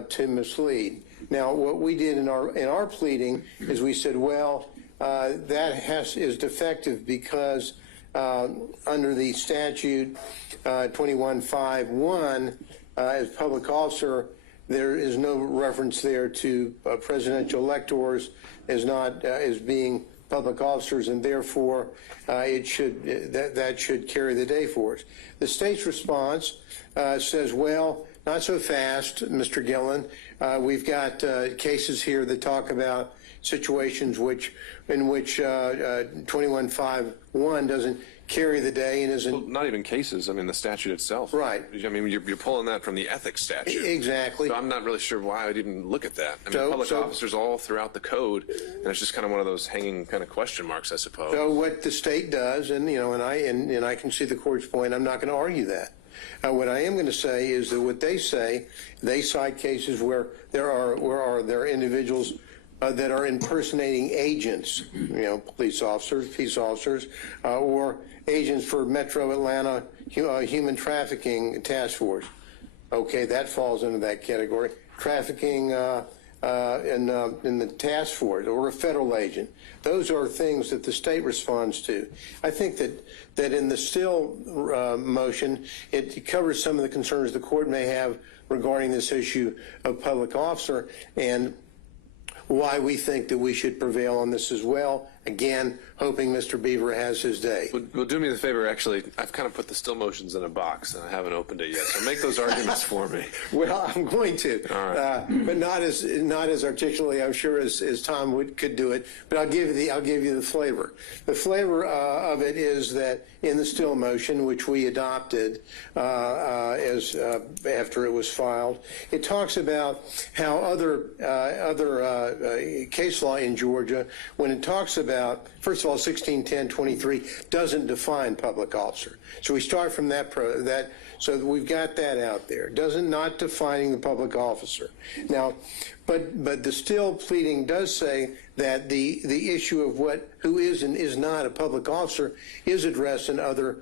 to mislead. Now, what we did in our pleading is we said, well, that is defective because under the statute 2151, as public officer, there is no reference there to presidential electors as being public officers, and therefore that should carry the day for us. The state's response says, well, not so fast, Mr. Gillen. We've got cases here that talk about situations in which 2151 doesn't carry the day and isn't. Well, not even cases. I mean, the statute itself. Right. I mean, you're pulling that from the ethics statute. Exactly. So I'm not really sure why I'd even look at that. I mean, public officers all throughout the code, and it's just kind of one of those hanging kind of question marks, I suppose. So what the state does, and I can see the court's point. I'm not going to argue that. What I am going to say is that what they say, they cite cases where there are individuals that are impersonating agents, police officers, peace officers, or agents for Metro Atlanta Human Trafficking Task Force. Okay, that falls into that category. Trafficking in the task force or a federal agent. Those are things that the state responds to. I think that in the Still motion, it covers some of the concerns the court may have regarding this issue of public officer. And why we think that we should prevail on this as well. Again, hoping Mr. Beaver has his day. Well, do me the favor, actually, I've kind of put the still motions in a box, and I haven't opened it yet, so make those arguments for me. Well, I'm going to, All right. but not as articulately, I'm sure, as Tom could do it. But I'll give you the flavor. The flavor of it is that in the still motion, which we adopted as after it was filed, it talks about how other case law in Georgia, when it talks about, first of all, 1610-23 doesn't define public officer. So we start from that, so we've got that out there. Not defining the public officer. Now, but the still pleading does say that the issue of who is and is not a public officer is addressed in other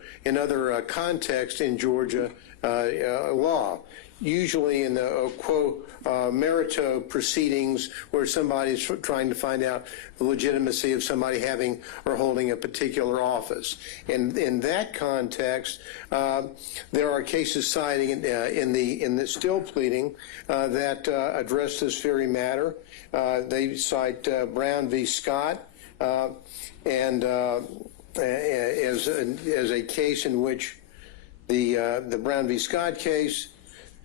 contexts in Georgia law. Usually in the quo merito proceedings where somebody's trying to find out the legitimacy of somebody having or holding a particular office. And in that context, there are cases citing in the still pleading that address this very matter. They cite Brown v. Scott and as a case in which the Brown v. Scott case,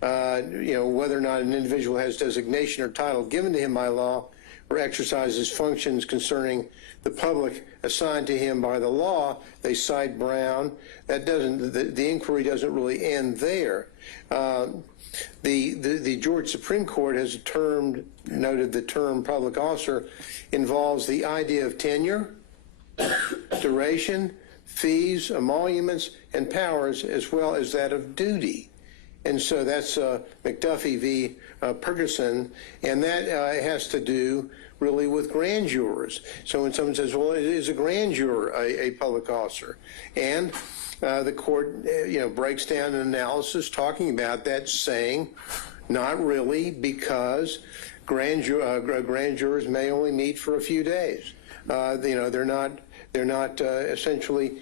whether or not an individual has designation or title given to him by law or exercises functions concerning the public assigned to him by the law, they cite Brown. That doesn't, the inquiry doesn't really end there. The Georgia Supreme Court has noted the term public officer involves the idea of tenure, duration, fees, emoluments, and powers, as well as that of duty. And so that's McDuffie v. Pergerson, and that has to do really with grand jurors. So when someone says, well, is a grand juror a public officer? And the court, breaks down an analysis talking about that, saying not really, because grand jurors may only meet for a few days. They're not essentially,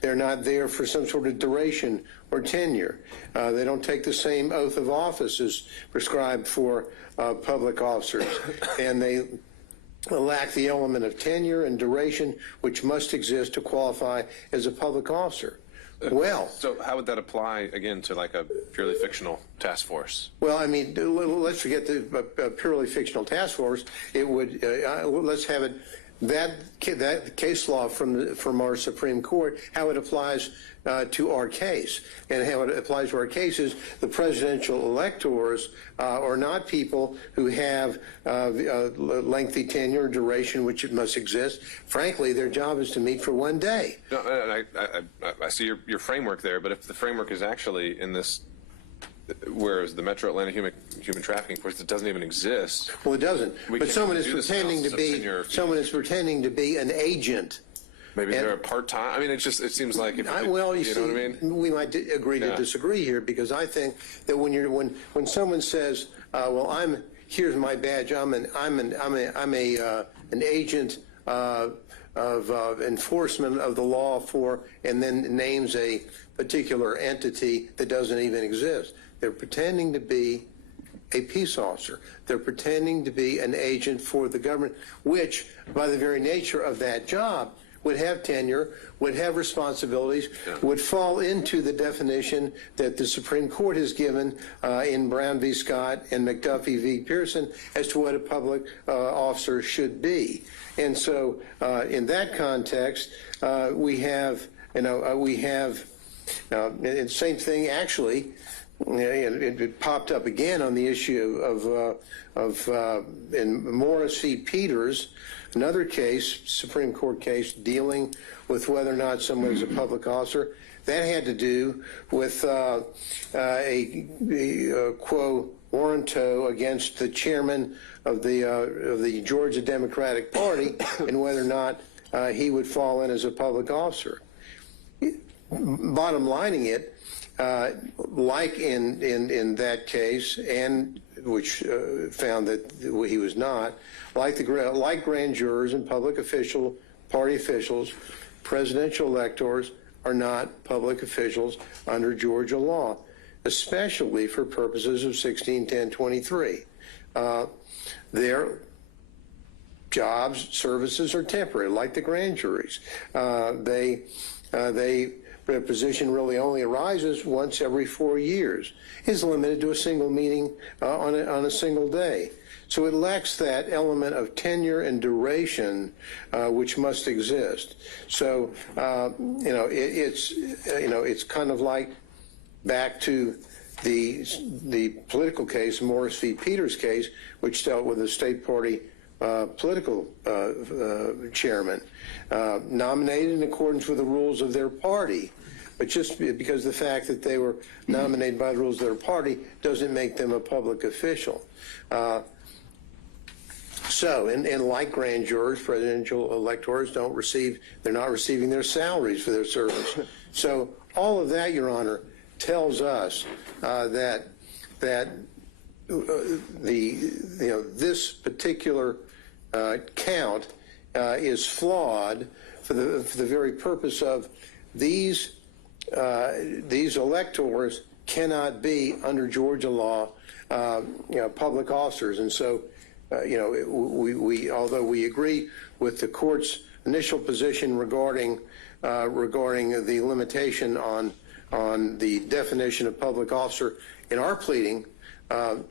they're not there for some sort of duration or tenure. They don't take the same oath of office as prescribed for public officers, and they lack the element of tenure and duration which must exist to qualify as a public officer. Well, so how would that apply again to like a purely fictional task force? Well, I mean, let's forget the purely fictional task force. It would let's have it that case law from our Supreme Court, how it applies to our case, and how it applies to our case is the presidential electors are not people who have lengthy tenure, duration, which it must exist. Frankly, their job is to meet for one day. No, I see your framework there, but if the framework is actually in this, whereas the Metro Atlanta Human Trafficking Force, it doesn't even exist. Well, it doesn't. But someone is pretending to be an agent. Maybe they're a part-time. I mean, it seems like if well, you know what I mean. We might agree to disagree here, because I think that when someone says, "Well, here's my badge. I'm an agent of enforcement of the law for," and then names a particular entity that doesn't even exist. They're pretending to be a peace officer. They're pretending to be an agent for the government, which, by the very nature of that job, would have tenure, would have responsibilities, would fall into the definition that the Supreme Court has given in Brown v. Scott and McDuffie v. Pearson as to what a public officer should be. And so in that context, we have, and the same thing actually, it popped up again on the issue in Morris v. Peters, another case, Supreme Court case, dealing with whether or not someone is a public officer. That had to do with a quo warranto against the chairman of the Georgia Democratic Party and whether or not he would fall in as a public officer. Bottom lining it, like in that case, and which found that he was not, like grand jurors and public party officials, presidential electors are not public officials under Georgia law, especially for purposes of 1610-23. their jobs, services are temporary, like the grand juries. Their position really only arises once every 4 years, is limited to a single meeting on a single day. So it lacks that element of tenure and duration which must exist. So it's kind of like back to the political case, Morris v. Peters case, which dealt with a state party political chairman nominated in accordance with the rules of their party. But just because the fact that they were nominated by the rules of their party doesn't make them a public official. And like grand jurors, presidential electors they're not receiving their salaries for their service. So all of that, Your Honor, tells us that this particular count is flawed for the very purpose of these electors cannot be, under Georgia law, public officers. And so, we although we agree with the court's initial position regarding the limitation on the definition of public officer, in our pleading,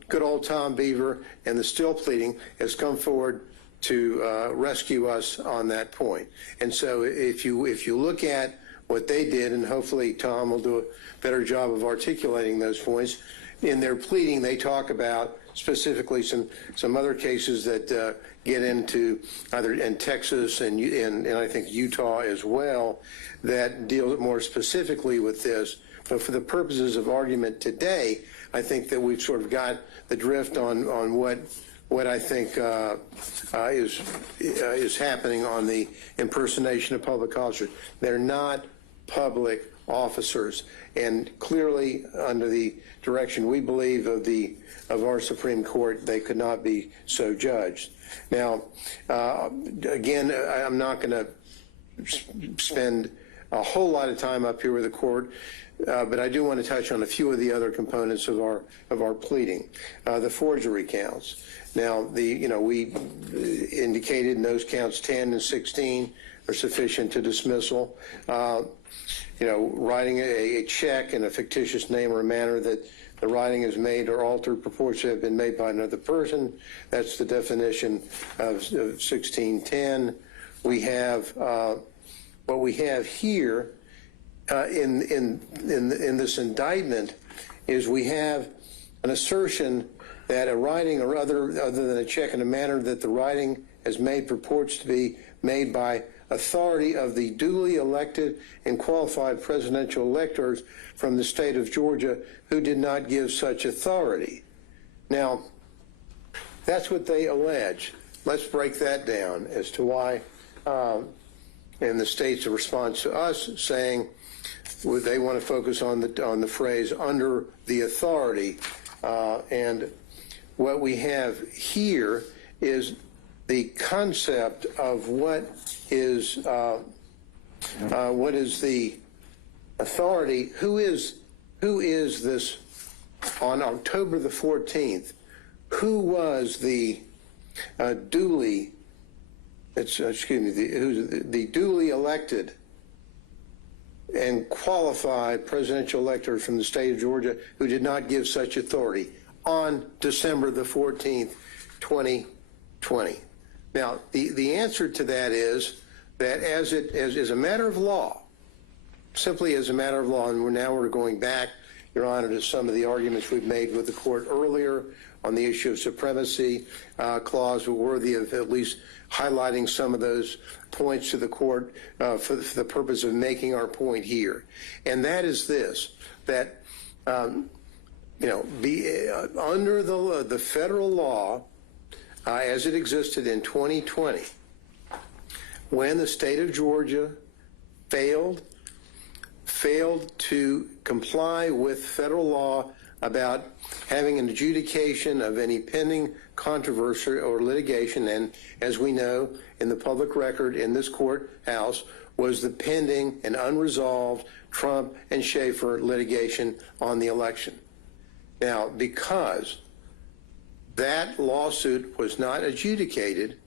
good old Tom Beaver and the Still pleading has come forward to rescue us on that point. And so if you look at what they did, and hopefully Tom will do a better job of articulating those points, in their pleading they talk about specifically some other cases that get into either in Texas and I think Utah as well, that deal more specifically with this. But for the purposes of argument today, I think that we've sort of got the drift on what I think is happening on the impersonation of public officers. They're not public officers, and clearly under the direction we believe of our Supreme Court, they could not be so judged. Now, again, I'm not going to spend a whole lot of time up here with the court, but I do want to touch on a few of the other components of our pleading. The forgery counts. Now, we indicated in those counts 10 and 16 are sufficient to dismissal. Writing a check in a fictitious name or manner that the writing is made or altered purports to have been made by another person. That's the definition of 1610. We have what we have here in this indictment is we have an assertion that a writing or other than a check in a manner that the writing is made purports to be made by authority of the duly elected and qualified presidential electors from the state of Georgia who did not give such authority. Now, that's what they allege. Let's break that down as to why, and the state's response to us saying they want to focus on the phrase under the authority, and what we have here is the concept of what is the authority. Who is this on October the 14th? Who was the duly elected and qualified presidential elector from the state of Georgia who did not give such authority on December the 14th, 2020? Now, the answer to that is that as a matter of law, simply as a matter of law, and we're going back, Your Honor, to some of the arguments we've made with the court earlier on the issue of supremacy clause, we're worthy of at least highlighting some of those points to the court for the purpose of making our point here. And that is this, that, under the federal law, as it existed in 2020, when the state of Georgia failed to comply with federal law about having an adjudication of any pending controversy or litigation, and as we know, in the public record in this courthouse was the pending and unresolved Trump and Schaefer litigation on the election. Now, because that lawsuit was not adjudicated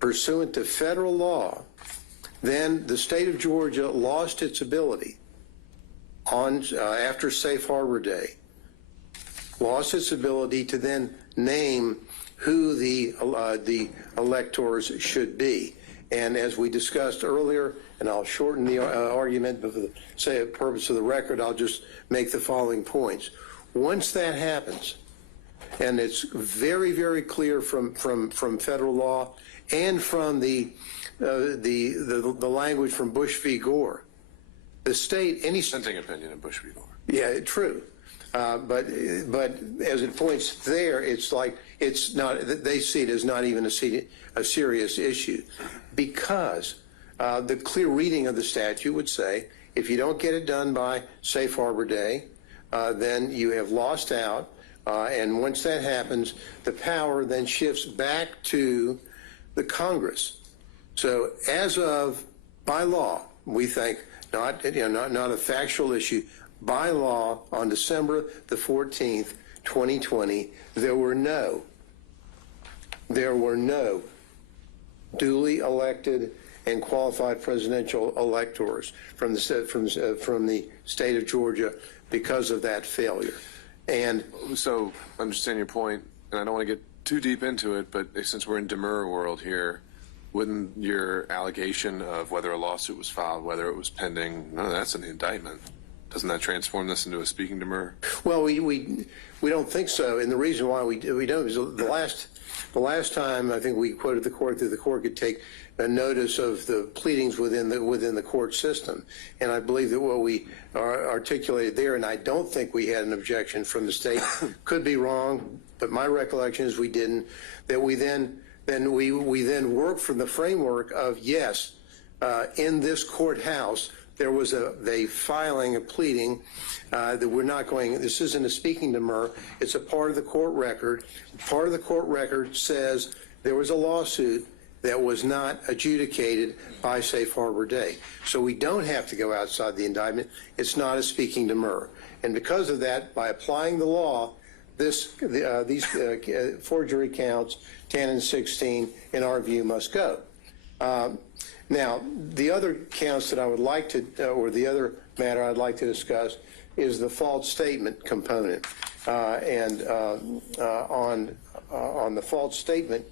pursuant to federal law, then the state of Georgia lost its ability after Safe Harbor Day, lost its ability to then name who the electors should be. And as we discussed earlier, and I'll shorten the argument, but for the purpose of the record, I'll just make the following points. Once that happens, and it's very, very clear from federal law and from the language from Bush v. Gore, the state, any Dissenting opinion of Bush v. Gore. yeah, true. But as it points there, it's like it's not. They see it as not even a serious issue, because the clear reading of the statute would say if you don't get it done by Safe Harbor Day, then you have lost out. And once that happens, the power then shifts back to the Congress. So as of by law, we think not a factual issue. By law, on December the 14th, 2020, there were no duly elected and qualified presidential electors from the state of Georgia because of that failure. And so I understand your point, and I don't want to get too deep into it, but since we're in Demurrer world here, wouldn't your allegation of whether a lawsuit was filed, whether it was pending, none of that's in the indictment? Doesn't that transform this into a speaking demurrer? Well, we don't think so, and the reason why we don't is the last time I think we quoted the court that the court could take a notice of the pleadings within the court system, and I believe that what we articulated there, and I don't think we had an objection from the state, could be wrong, but my recollection is we didn't. That we then worked from the framework of yes, in this courthouse. There was a filing, a pleading that we're not going, this isn't a speaking demurrer, it's a part of the court record. Part of the court record says there was a lawsuit that was not adjudicated by Safe Harbor Day. So we don't have to go outside the indictment. It's not a speaking demurrer. And because of that, by applying the law, these forgery counts, 10 and 16, in our view, must go. Now, the other counts that I would like to, or the other matter I'd like to discuss is the false statement component. On the false statement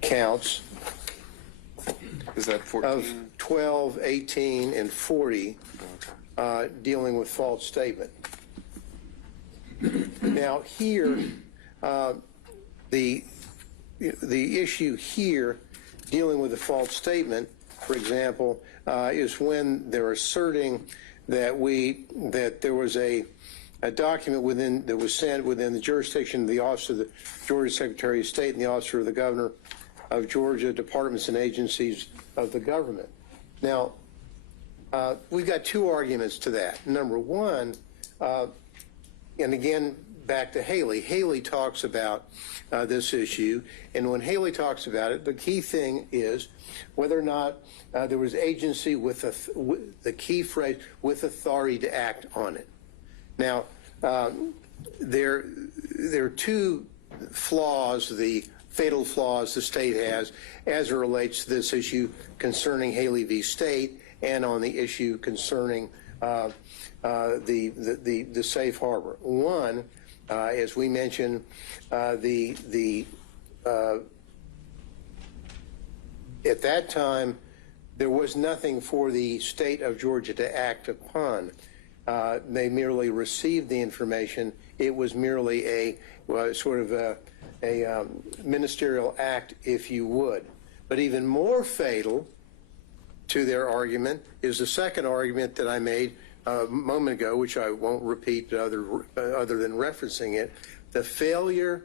counts is that 14? Of 12, 18, and 40 dealing with false statement. Now, here, the issue here dealing with the false statement, for example, is when they're asserting that there was a document that was sent within the jurisdiction of the Office of the Georgia Secretary of State and the Office of the Governor of Georgia, departments and agencies of the government. Now, we've got two arguments to that. Number one, and again, back to Haley. Haley talks about this issue, and when Haley talks about it, the key thing is whether or not there was agency with the key phrase, with authority to act on it. Now, there are two flaws, the fatal flaws the state has as it relates to this issue concerning Haley v. State and on the issue concerning the safe harbor. One, as we mentioned, at that time, there was nothing for the state of Georgia to act upon. They merely received the information. It was merely a sort of a ministerial act, if you would. But even more fatal to their argument is the second argument that I made a moment ago, which I won't repeat other than referencing it. The failure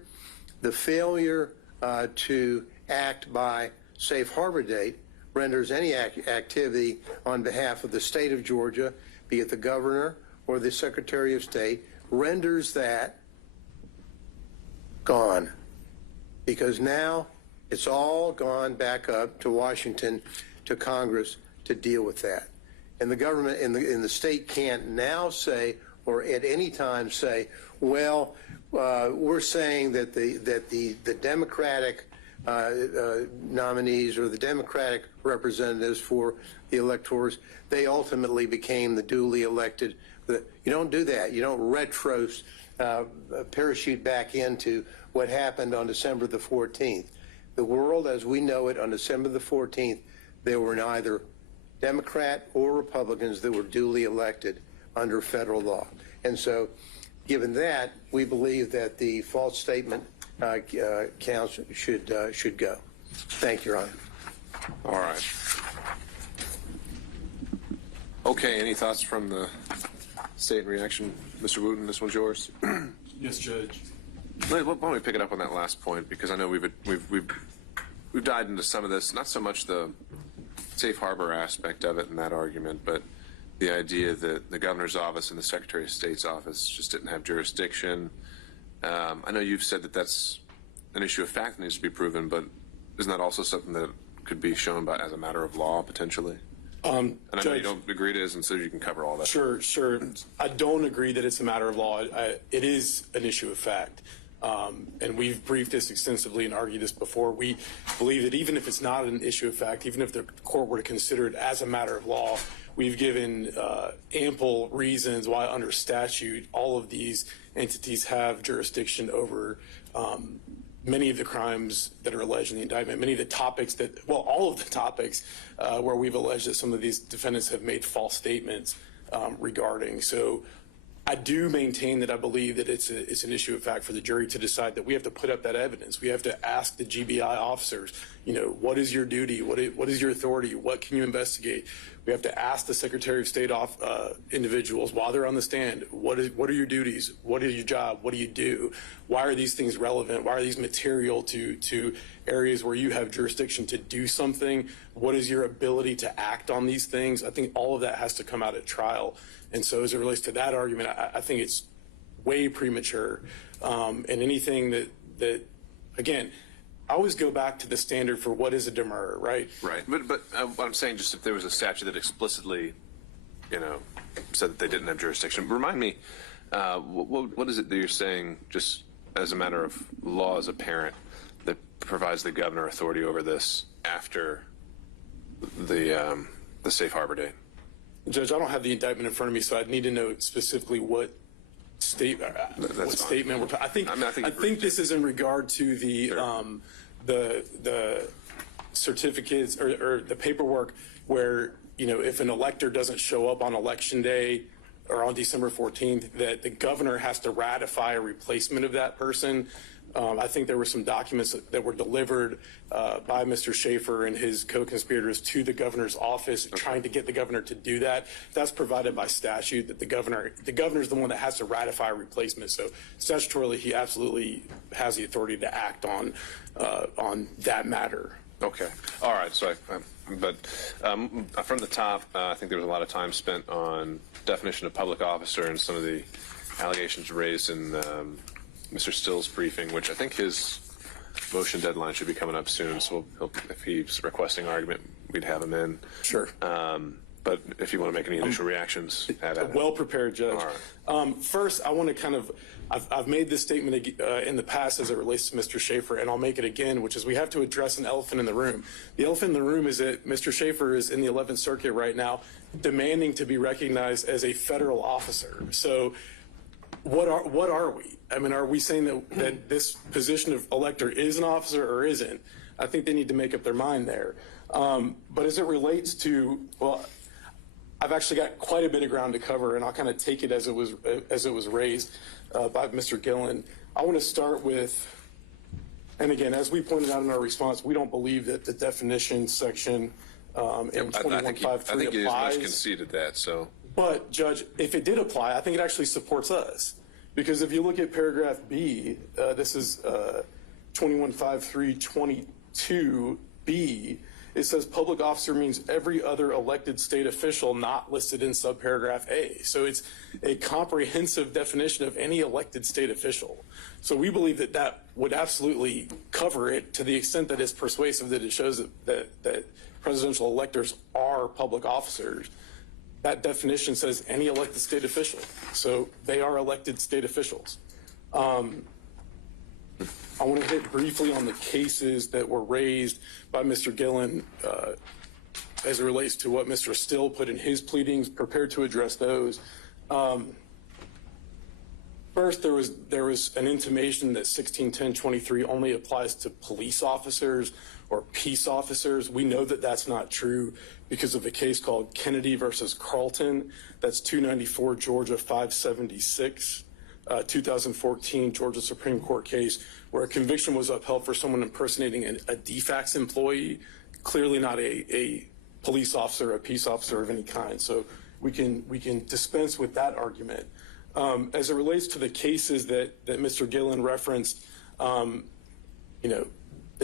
to act by safe harbor date renders any activity on behalf of the state of Georgia, be it the governor or the Secretary of State, renders that gone. Because now it's all gone back up to Washington, to Congress to deal with that. And the government in the state can't now say, or at any time say, Well, we're saying that the Democratic nominees or the Democratic representatives for the electors, they ultimately became the duly elected. You don't do that. You don't parachute back into what happened on December the 14th. The world as we know it on December the 14th, there were neither Democrat or Republicans that were duly elected under federal law. And so, given that, we believe that the false statement counts should go. Thank you, Your Honor. All right. Okay, any thoughts from the state in reaction? Mr. Wooten, this one's yours. Yes, Judge. Why don't we pick it up on that last point, because I know we've dived into some of this, not so much the safe harbor aspect of it in that argument, but the idea that the governor's office and the Secretary of State's office just didn't have jurisdiction. I know you've said that that's an issue of fact that needs to be proven, but isn't that also something that could be shown by as a matter of law potentially? And I know you don't agree it is, and so you can cover all that. Sure. I don't agree that it's a matter of law. It is an issue of fact. And we've briefed this extensively and argued this before. We believe that even if it's not an issue of fact, even if the court were to consider it as a matter of law, we've given ample reasons why under statute all of these entities have jurisdiction over many of the crimes that are alleged in the indictment, many of the topics all of the topics where we've alleged that some of these defendants have made false statements regarding. So I do maintain that I believe that it's an issue of fact for the jury to decide that we have to put up that evidence. We have to ask the GBI officers, what is your duty? What is your authority? What can you investigate? We have to ask the Secretary of State individuals while they're on the stand, what are your duties? What is your job? What do you do? Why are these things relevant? Why are these material to areas where you have jurisdiction to do something? What is your ability to act on these things? I think all of that has to come out at trial. And so as it relates to that argument, I think it's way premature. And anything that again, I always go back to the standard for what is a demurrer, right? Right. But what I'm saying, just if there was a statute that explicitly, said that they didn't have jurisdiction, remind me, what is it that you're saying, just as a matter of law as a parent, that provides the governor authority over this after the safe harbor date? Judge, I don't have the indictment in front of me, so I'd need to know specifically what statement we're talking. I think this is in regard to the certificates or the paperwork where if an elector doesn't show up on election day or on December 14th, that the governor has to ratify a replacement of that person. I think there were some documents that were delivered by Mr. Schaefer and his co-conspirators to the governor's office, trying to get the governor to do that. That's provided by statute, that the governor is the one that has to ratify a replacement. So statutorily, he absolutely has the authority to act on that matter. Okay. All right. So, from the top, I think there was a lot of time spent on definition of public officer and some of the allegations raised in Mr. Still's briefing, which I think his motion deadline should be coming up soon. So if he's requesting argument, we'd have him in. Sure. But if you want to make any initial reactions, add it. Well prepared, Judge. All right. First, I want to I've made this statement in the past as it relates to Mr. Schaefer, and I'll make it again, which is we have to address an elephant in the room. The elephant in the room is that Mr. Schaefer is in the 11th Circuit right now demanding to be recognized as a federal officer. So what are we? I mean, are we saying that this position of elector is an officer or isn't? I think they need to make up their mind there. But as it relates to, I've actually got quite a bit of ground to cover, and I'll kind of take it as it was raised by Mr. Gillen. I want to start with, and again, as we pointed out in our response, we don't believe that the definition section in 2153 applies. I think you much conceded that. So, but Judge, if it did apply, I think it actually supports us, because if you look at paragraph B, this is 215322B. It says public officer means every other elected state official not listed in subparagraph A. So it's a comprehensive definition of any elected state official. So we believe that would absolutely cover it to the extent that it's persuasive, that it shows that presidential electors are public officers. That definition says any elected state official. So they are elected state officials. I want to hit briefly on the cases that were raised by Mr. Gillen as it relates to what Mr. Still put in his pleadings, prepared to address those. First, there was an intimation that 1610-23 only applies to police officers or peace officers. We know that that's not true because of a case called Kennedy versus Carlton. That's 294 Georgia 576, 2014 Georgia Supreme Court case where a conviction was upheld for someone impersonating a DFACS employee, clearly not a police officer, a peace officer of any kind. So we can dispense with that argument. As it relates to the cases that Mr. Gillen referenced, the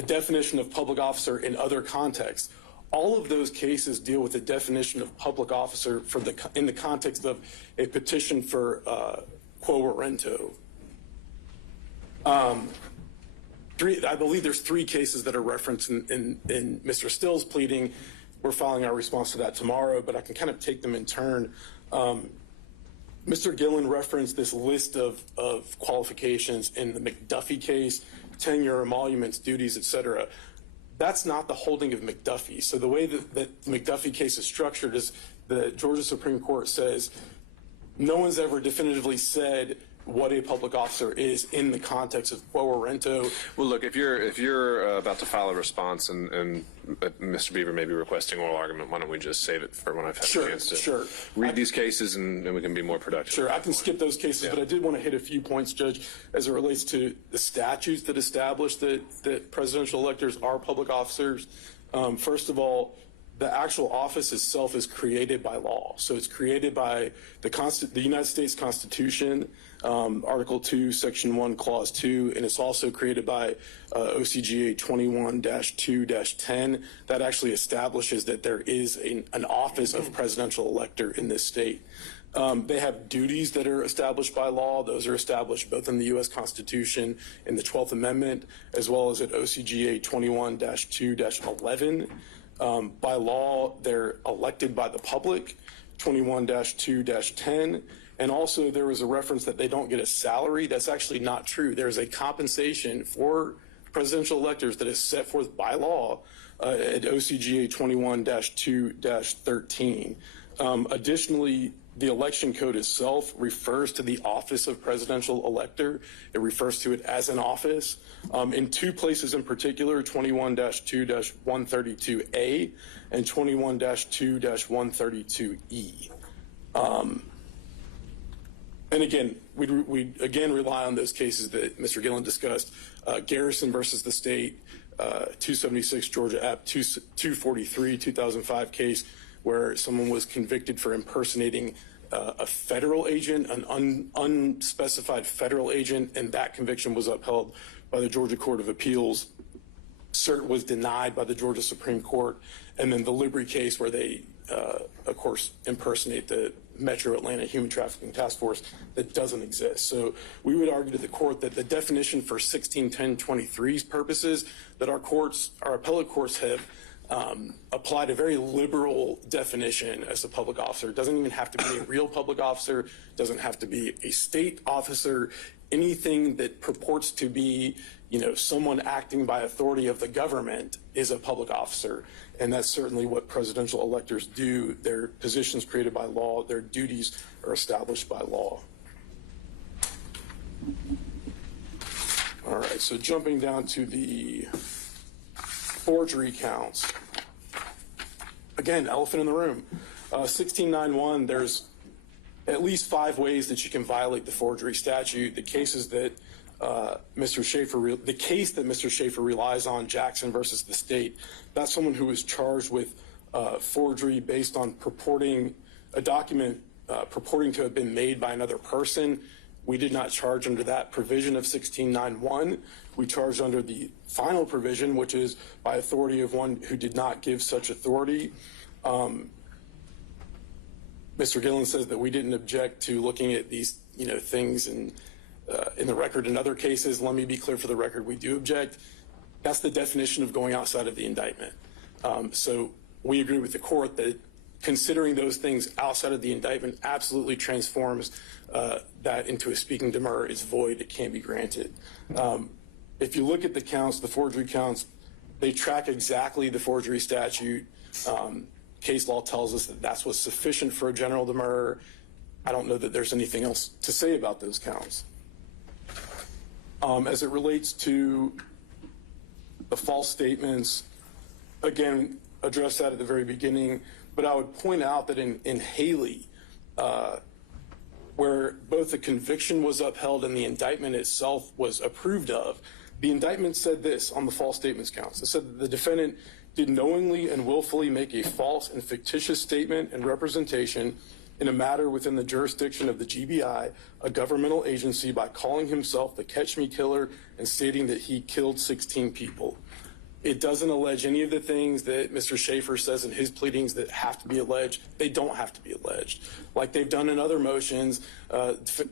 definition of public officer in other contexts, all of those cases deal with the definition of public officer in the context of a petition for quo warranto. I believe there's 3 cases that are referenced in Mr. Still's pleading. We're filing our response to that tomorrow, but I can kind of take them in turn. Mr. Gillen referenced this list of qualifications in the McDuffie case, tenure, emoluments, duties, etc. That's not the holding of McDuffie. So the way that the McDuffie case is structured is the Georgia Supreme Court says no one's ever definitively said what a public officer is in the context of quo warranto. Well, look, if you're about to file a response and Mr. Beaver may be requesting oral argument, why don't we just save it for when I've had a chance to read these cases and we can be more productive. Sure, I can skip those cases, but I did want to hit a few points, Judge, as it relates to the statutes that establish that presidential electors are public officers. First of all, the actual office itself is created by law. So it's created by the United States Constitution, Article 2, Section 1, Clause 2, and it's also created by OCGA 21-2-10. That actually establishes that there is an office of presidential elector in this state. They have duties that are established by law. Those are established both in the U.S. Constitution in the 12th Amendment, as well as at OCGA 21-2-11. By law, they're elected by the public, 21-2-10. And also there was a reference that they don't get a salary. That's actually not true. There's a compensation for presidential electors that is set forth by law at OCGA 21-2-13. Additionally, the election code itself refers to the office of presidential elector. It refers to it as an office. In 2 places in particular, 21-2-132A and 21-2-132E. And again, we again rely on those cases that Mr. Gillen discussed. Garrison versus the state, 276 Georgia App 243, 2005 case where someone was convicted for impersonating a federal agent, an unspecified federal agent, and that conviction was upheld by the Georgia Court of Appeals. Cert was denied by the Georgia Supreme Court. And then the Libri case where they, of course, impersonate the Metro Atlanta Human Trafficking Task Force that doesn't exist. So we would argue to the court that the definition for 1610-23's purposes that our appellate courts have applied a very liberal definition as a public officer. It doesn't even have to be a real public officer, doesn't have to be a state officer, anything that purports to be, someone acting by authority of the government is a public officer. And that's certainly what presidential electors do. Their positions created by law, their duties are established by law. All right, so jumping down to the forgery counts. Again, elephant in the room. 1691, there's at least 5 ways that you can violate the forgery statute. The cases that the case that Mr. Schaefer relies on, Jackson versus the state, that's someone who was charged with forgery based on purporting a document purporting to have been made by another person. We did not charge under that provision of 1691. We charged under the final provision, which is by authority of one who did not give such authority. Mr. Gillen says that we didn't object to looking at these, things in the record in other cases. Let me be clear for the record, we do object. That's the definition of going outside of the indictment. So we agree with the court that considering those things outside of the indictment absolutely transforms that into a speaking demurrer is void. It can't be granted. If you look at the counts, the forgery counts, they track exactly the forgery statute. Case law tells us that that's what's sufficient for a general demurrer. I don't know that there's anything else to say about those counts. As it relates to the false statements, again, address that at the very beginning, but I would point out that in Haley, where both the conviction was upheld and the indictment itself was approved of, the indictment said this on the false statements counts. It said that the defendant did knowingly and willfully make a false and fictitious statement and representation in a matter within the jurisdiction of the GBI, a governmental agency, by calling himself the Catch Me Killer and stating that he killed 16 people. It doesn't allege any of the things that Mr. Schaefer says in his pleadings that have to be alleged. They don't have to be alleged. Like they've done in other motions,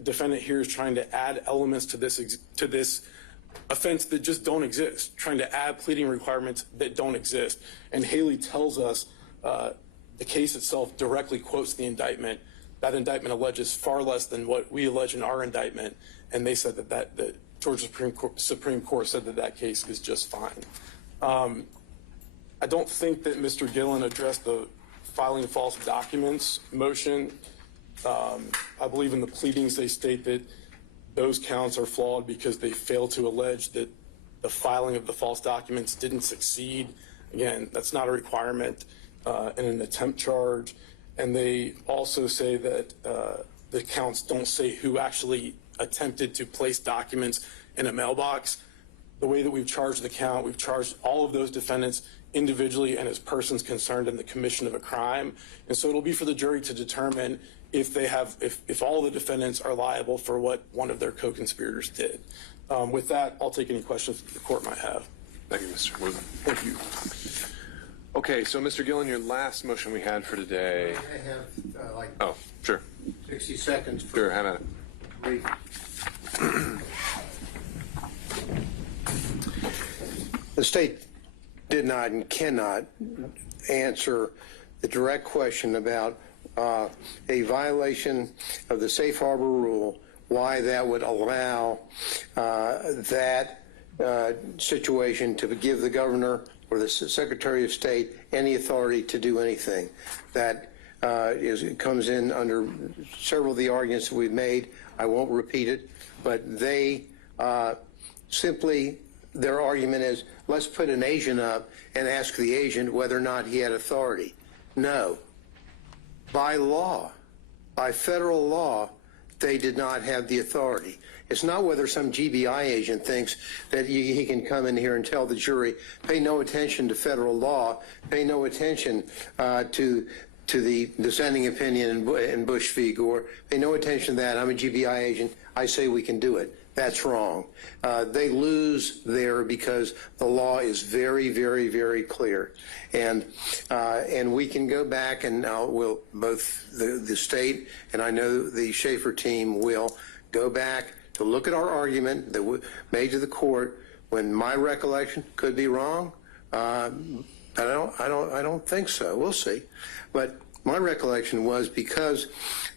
defendant here is trying to add elements to this offense that just don't exist, trying to add pleading requirements that don't exist. And Haley tells us the case itself directly quotes the indictment. That indictment alleges far less than what we allege in our indictment, and they said that Georgia Supreme Court said that case is just fine. I don't think that Mr. Gillen addressed the filing false documents motion. I believe in the pleadings they state that those counts are flawed because they fail to allege that the filing of the false documents didn't succeed. Again, that's not a requirement in an attempt charge. And they also say that the counts don't say who actually attempted to place documents in a mailbox. The way that we've charged the count, we've charged all of those defendants individually and as persons concerned in the commission of a crime. And so it'll be for the jury to determine if all the defendants are liable for what one of their co-conspirators did. With that, I'll take any questions that the court might have. Thank you, Mr. Wood. Thank you. Okay, so Mr. Gillen, your last motion we had for today. I have Oh, sure. 60 seconds for Sure, have at it. brief. The state did not and cannot answer the direct question about a violation of the safe harbor rule, why that would allow that situation to give the governor or the Secretary of State any authority to do anything. That comes in under several of the arguments that we've made. I won't repeat it, but they simply, their argument is, let's put an agent up and ask the agent whether or not he had authority. No. By law, by federal law, they did not have the authority. It's not whether some GBI agent thinks that he can come in here and tell the jury, pay no attention to federal law, pay no attention to the dissenting opinion in Bush v. Gore, pay no attention to that, I'm a GBI agent, I say we can do it. That's wrong. They lose there because the law is very, very, very clear. And we can go back and we'll, both the state and I know the Schaefer team will go back to look at our argument that we made to the court when my recollection could be wrong. I don't think so. We'll see. But my recollection was because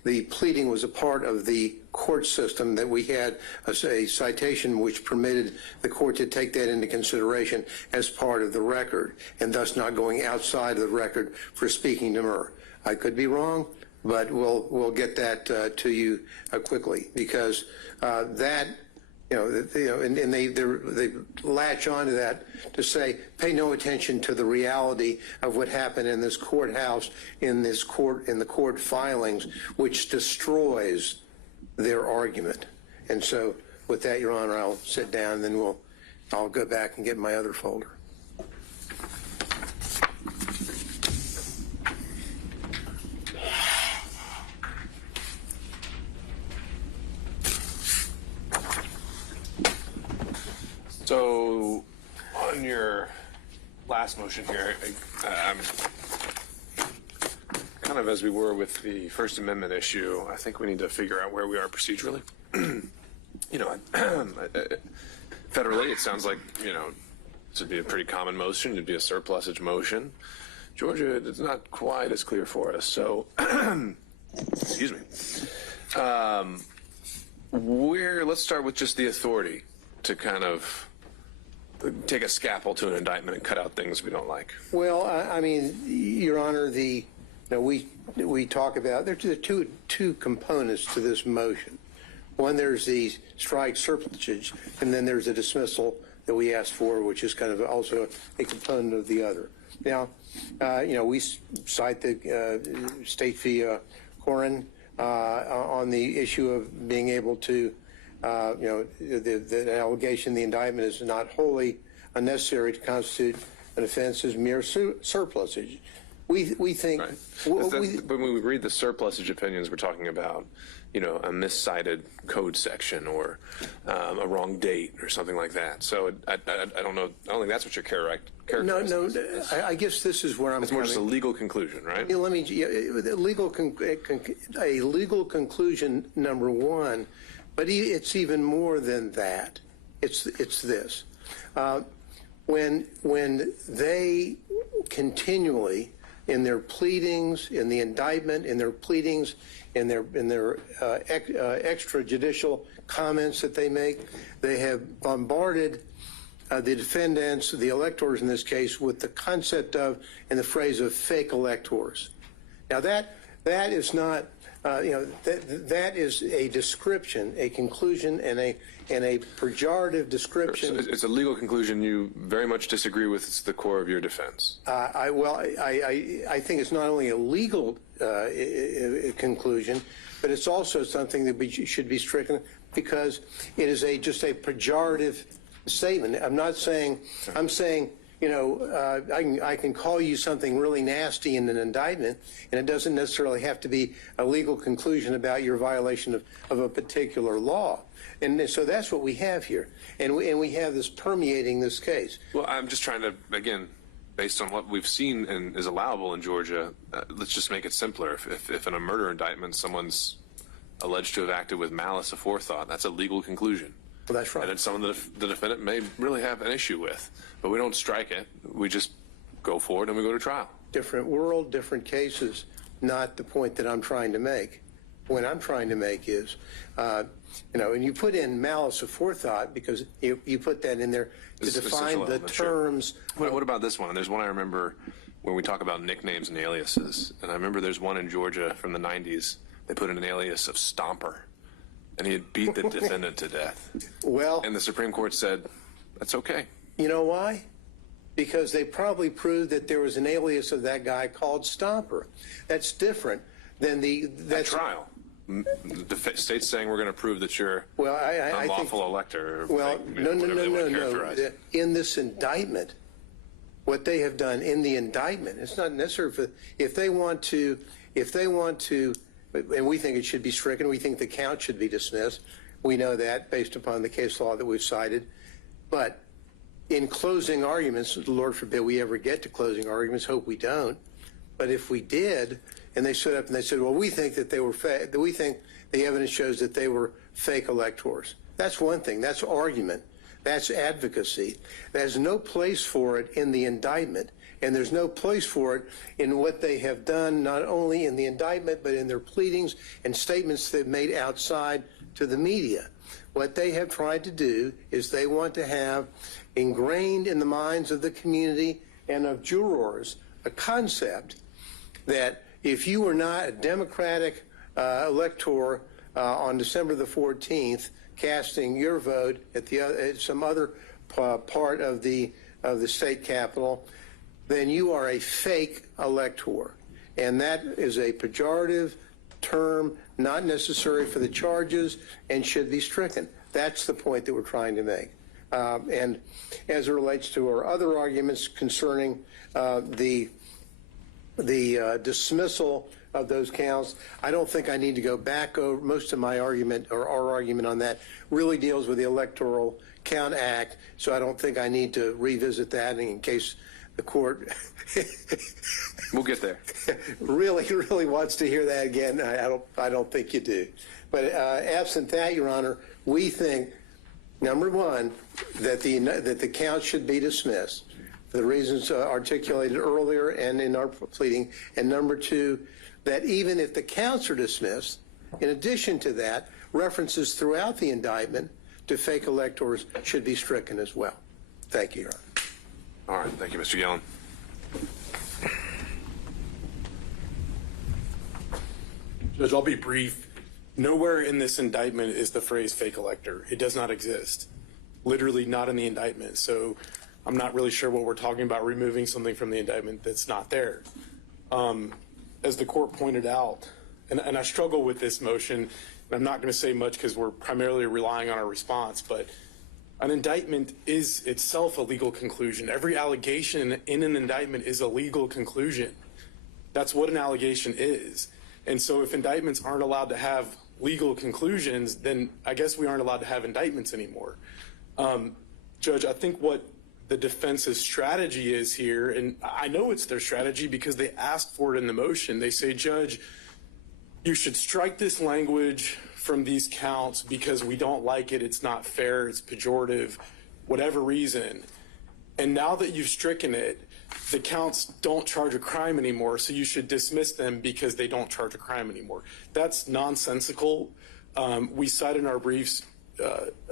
the pleading was a part of the court system that we had a citation which permitted the court to take that into consideration as part of the record and thus not going outside of the record for speaking demurrer. I could be wrong, but we'll get that to you quickly because that, and they latch onto that to say, pay no attention to the reality of what happened in this courthouse, in the court filings, which destroys their argument. And so with that, Your Honor, I'll sit down and then I'll go back and get my other folder. So, on your last motion here, kind of as we were with the First Amendment issue, I think we need to figure out where we are procedurally. Federally, it sounds like, this would be a pretty common motion. It'd be a surplusage motion. Georgia, it's not quite as clear for us. So, excuse me. Let's start with just the authority to kind of take a scalpel to an indictment and cut out things we don't like. Well, I mean, Your Honor, we talk about there's two components to this motion. One, there's the strike surplusage, and then there's a dismissal that we asked for, which is kind of also a component of the other. Now, we cite the State v. Corin on the issue of being able to, the allegation, the indictment is not wholly unnecessary to constitute an offense as mere surplusage. We think right. When we read the surplusage opinions, we're talking about, a miscited code section or a wrong date or something like that. So I don't know. I don't think that's what you're characterizing. No. I guess this is where I'm. It's more just a legal conclusion, right? Let me. A legal conclusion, number one, but it's even more than that. It's this. When they continually, in their pleadings, in the indictment, in their pleadings, in their extrajudicial comments that they make, they have bombarded the defendants, the electors in this case, with the concept of and the phrase of fake electors. Now that is not, that is a description, a conclusion, and a pejorative description. So it's a legal conclusion you very much disagree with. It's the core of your defense. I think it's not only a legal conclusion, but it's also something that should be stricken because it is just a pejorative statement. I'm not saying. I'm saying. I can call you something really nasty in an indictment, and it doesn't necessarily have to be a legal conclusion about your violation of a particular law. And so that's what we have here. And we have this permeating this case. Well, I'm just trying to, again, based on what we've seen and is allowable in Georgia, let's just make it simpler. If in a murder indictment someone's alleged to have acted with malice aforethought, that's a legal conclusion. Well, that's right. And it's something that the defendant may really have an issue with. But we don't strike it. We just go forward and we go to trial. Different world, different cases, not the point that I'm trying to make. What I'm trying to make is, and you put in malice aforethought because you put that in there to define the terms. Sure. What about this one? There's one I remember when we talk about nicknames and aliases. And I remember there's one in Georgia from the 90s. They put in an alias of Stomper. And he had beat the defendant to death. Well, and the Supreme Court said, that's okay. You know why? Because they probably proved that there was an alias of that guy called Stomper. That's different than that trial. The state's saying we're going to prove that you're unlawful elector. Well, no. In this indictment, what they have done in the indictment, it's not necessary if they want to, and we think it should be stricken. We think the count should be dismissed. We know that based upon the case law that we've cited. But in closing arguments, Lord forbid we ever get to closing arguments, hope we don't. But if we did, and they stood up and they said, well, we think that they were we think the evidence shows that they were fake electors. That's one thing. That's argument. That's advocacy. There's no place for it in the indictment. And there's no place for it in what they have done, not only in the indictment, but in their pleadings and statements they've made outside to the media. What they have tried to do is they want to have ingrained in the minds of the community and of jurors a concept that if you were not a Democratic elector on December the 14th, casting your vote at some other part of the state capitol, then you are a fake elector. And that is a pejorative term, not necessary for the charges, and should be stricken. That's the point that we're trying to make. And as it relates to our other arguments concerning the dismissal of those counts, I don't think I need to go back over most of my argument, or our argument on that really deals with the Electoral Count Act, so I don't think I need to revisit that in case the court we'll get there. really wants to hear that again. I don't think you do. But absent that, Your Honor, we think, number one, that the count should be dismissed. for the reasons articulated earlier and in our pleading. And number two, that even if the counts are dismissed, in addition to that, references throughout the indictment to fake electors should be stricken as well. Thank you, Your Honor. All right. Thank you, Mr. Yellen. Judge, I'll be brief. Nowhere in this indictment is the phrase fake elector. It does not exist. Literally not in the indictment. So I'm not really sure what we're talking about, removing something from the indictment that's not there. As the court pointed out, and I struggle with this motion, and I'm not going to say much because we're primarily relying on our response, but an indictment is itself a legal conclusion. Every allegation in an indictment is a legal conclusion. That's what an allegation is. And so if indictments aren't allowed to have legal conclusions, then I guess we aren't allowed to have indictments anymore. Judge, I think what the defense's strategy is here, and I know it's their strategy because they asked for it in the motion. They say, Judge, you should strike this language from these counts because we don't like it, it's not fair, it's pejorative, whatever reason. And now that you've stricken it, the counts don't charge a crime anymore, so you should dismiss them because they don't charge a crime anymore. That's nonsensical. We cite in our briefs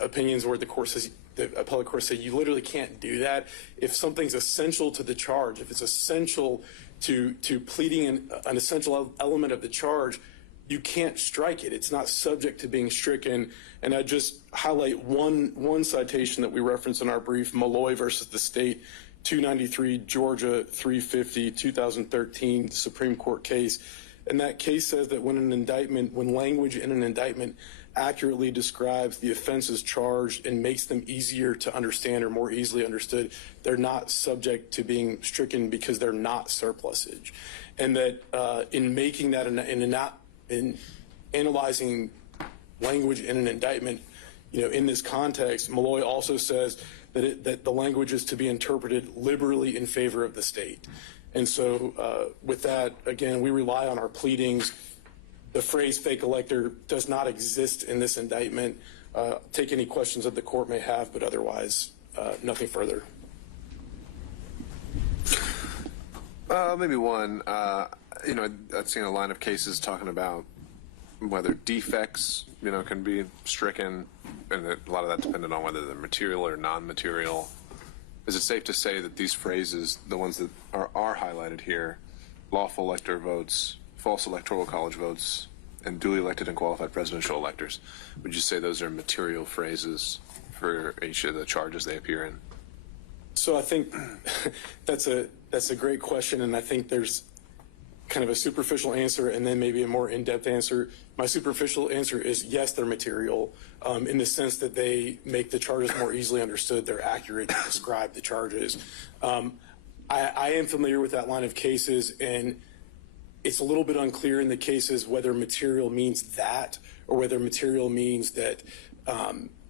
opinions where the court says, the appellate court said, you literally can't do that. If something's essential to the charge, if it's essential to pleading an essential element of the charge, you can't strike it. It's not subject to being stricken. And I just highlight one citation that we reference in our brief, Malloy versus the state, 293 Georgia 350 2013 Supreme Court case. And that case says that when language in an indictment accurately describes the offenses charged and makes them easier to understand or more easily understood, they're not subject to being stricken because they're not surplusage. And that in making that, in analyzing language in an indictment, in this context, Malloy also says that the language is to be interpreted liberally in favor of the state. And so with that, again, we rely on our pleadings. The phrase fake elector does not exist in this indictment. Take any questions that the court may have, but otherwise, nothing further. Maybe one. I've seen a line of cases talking about whether defects, can be stricken, and a lot of that depended on whether they're material or non-material. Is it safe to say that these phrases, the ones that are highlighted here, lawful elector votes, false electoral college votes, and duly elected and qualified presidential electors, would you say those are material phrases for each of the charges they appear in? So I think that's a great question, and I think there's kind of a superficial answer and then maybe a more in-depth answer. My superficial answer is yes, they're material in the sense that they make the charges more easily understood. They're accurate to describe the charges. I am familiar with that line of cases, and it's a little bit unclear in the cases whether material means that or whether material means that,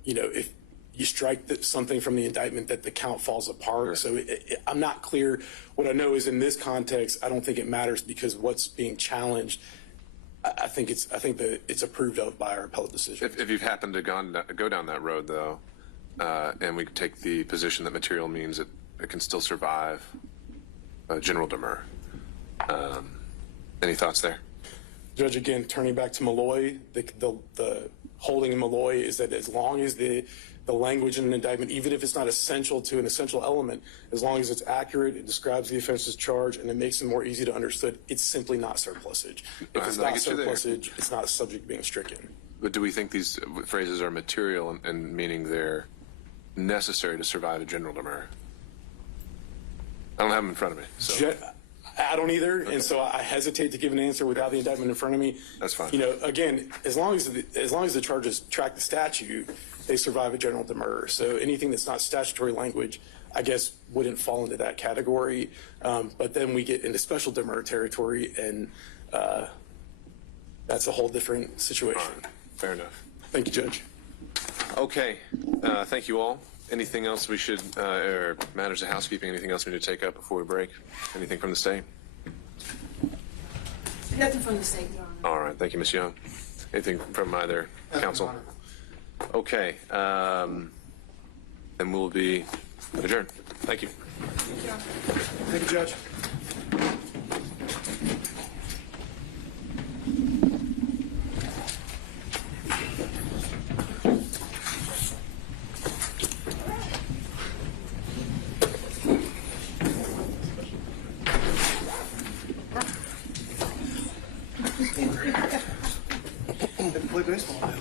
if you strike something from the indictment that the count falls apart. Sure. So I'm not clear. What I know is in this context, I don't think it matters because what's being challenged, I think that it's approved of by our appellate decision. If you've happened to go down that road, though, and we take the position that material means it can still survive General Demurrer, any thoughts there? Judge, again, turning back to Malloy, the holding in Malloy is that as long as the language in an indictment, even if it's not essential to an essential element, as long as it's accurate, it describes the offense's charge, and it makes it more easy to understood, it's simply not surplusage. If it's not surplusage, it's not subject to being stricken. But do we think these phrases are material and meaning they're necessary to survive a General Demurrer? I don't have them in front of me. So. I don't either, okay. And so I hesitate to give an answer without the indictment in front of me. That's fine. Again, as long as the charges track the statute, they survive a General Demurrer. So anything that's not statutory language, I guess, wouldn't fall into that category. But then we get into special Demurrer territory, and that's a whole different situation. Right. Fair enough. Thank you, Judge. Okay. Thank you all. Anything else we should, or matters of housekeeping, anything else we need to take up before we break? Anything from the state? Nothing from the state, Your Honor. All right. Thank you, Ms. Young. Anything from either counsel? Okay. Then we'll be Adjourn. Thank you. Thank you, Judge.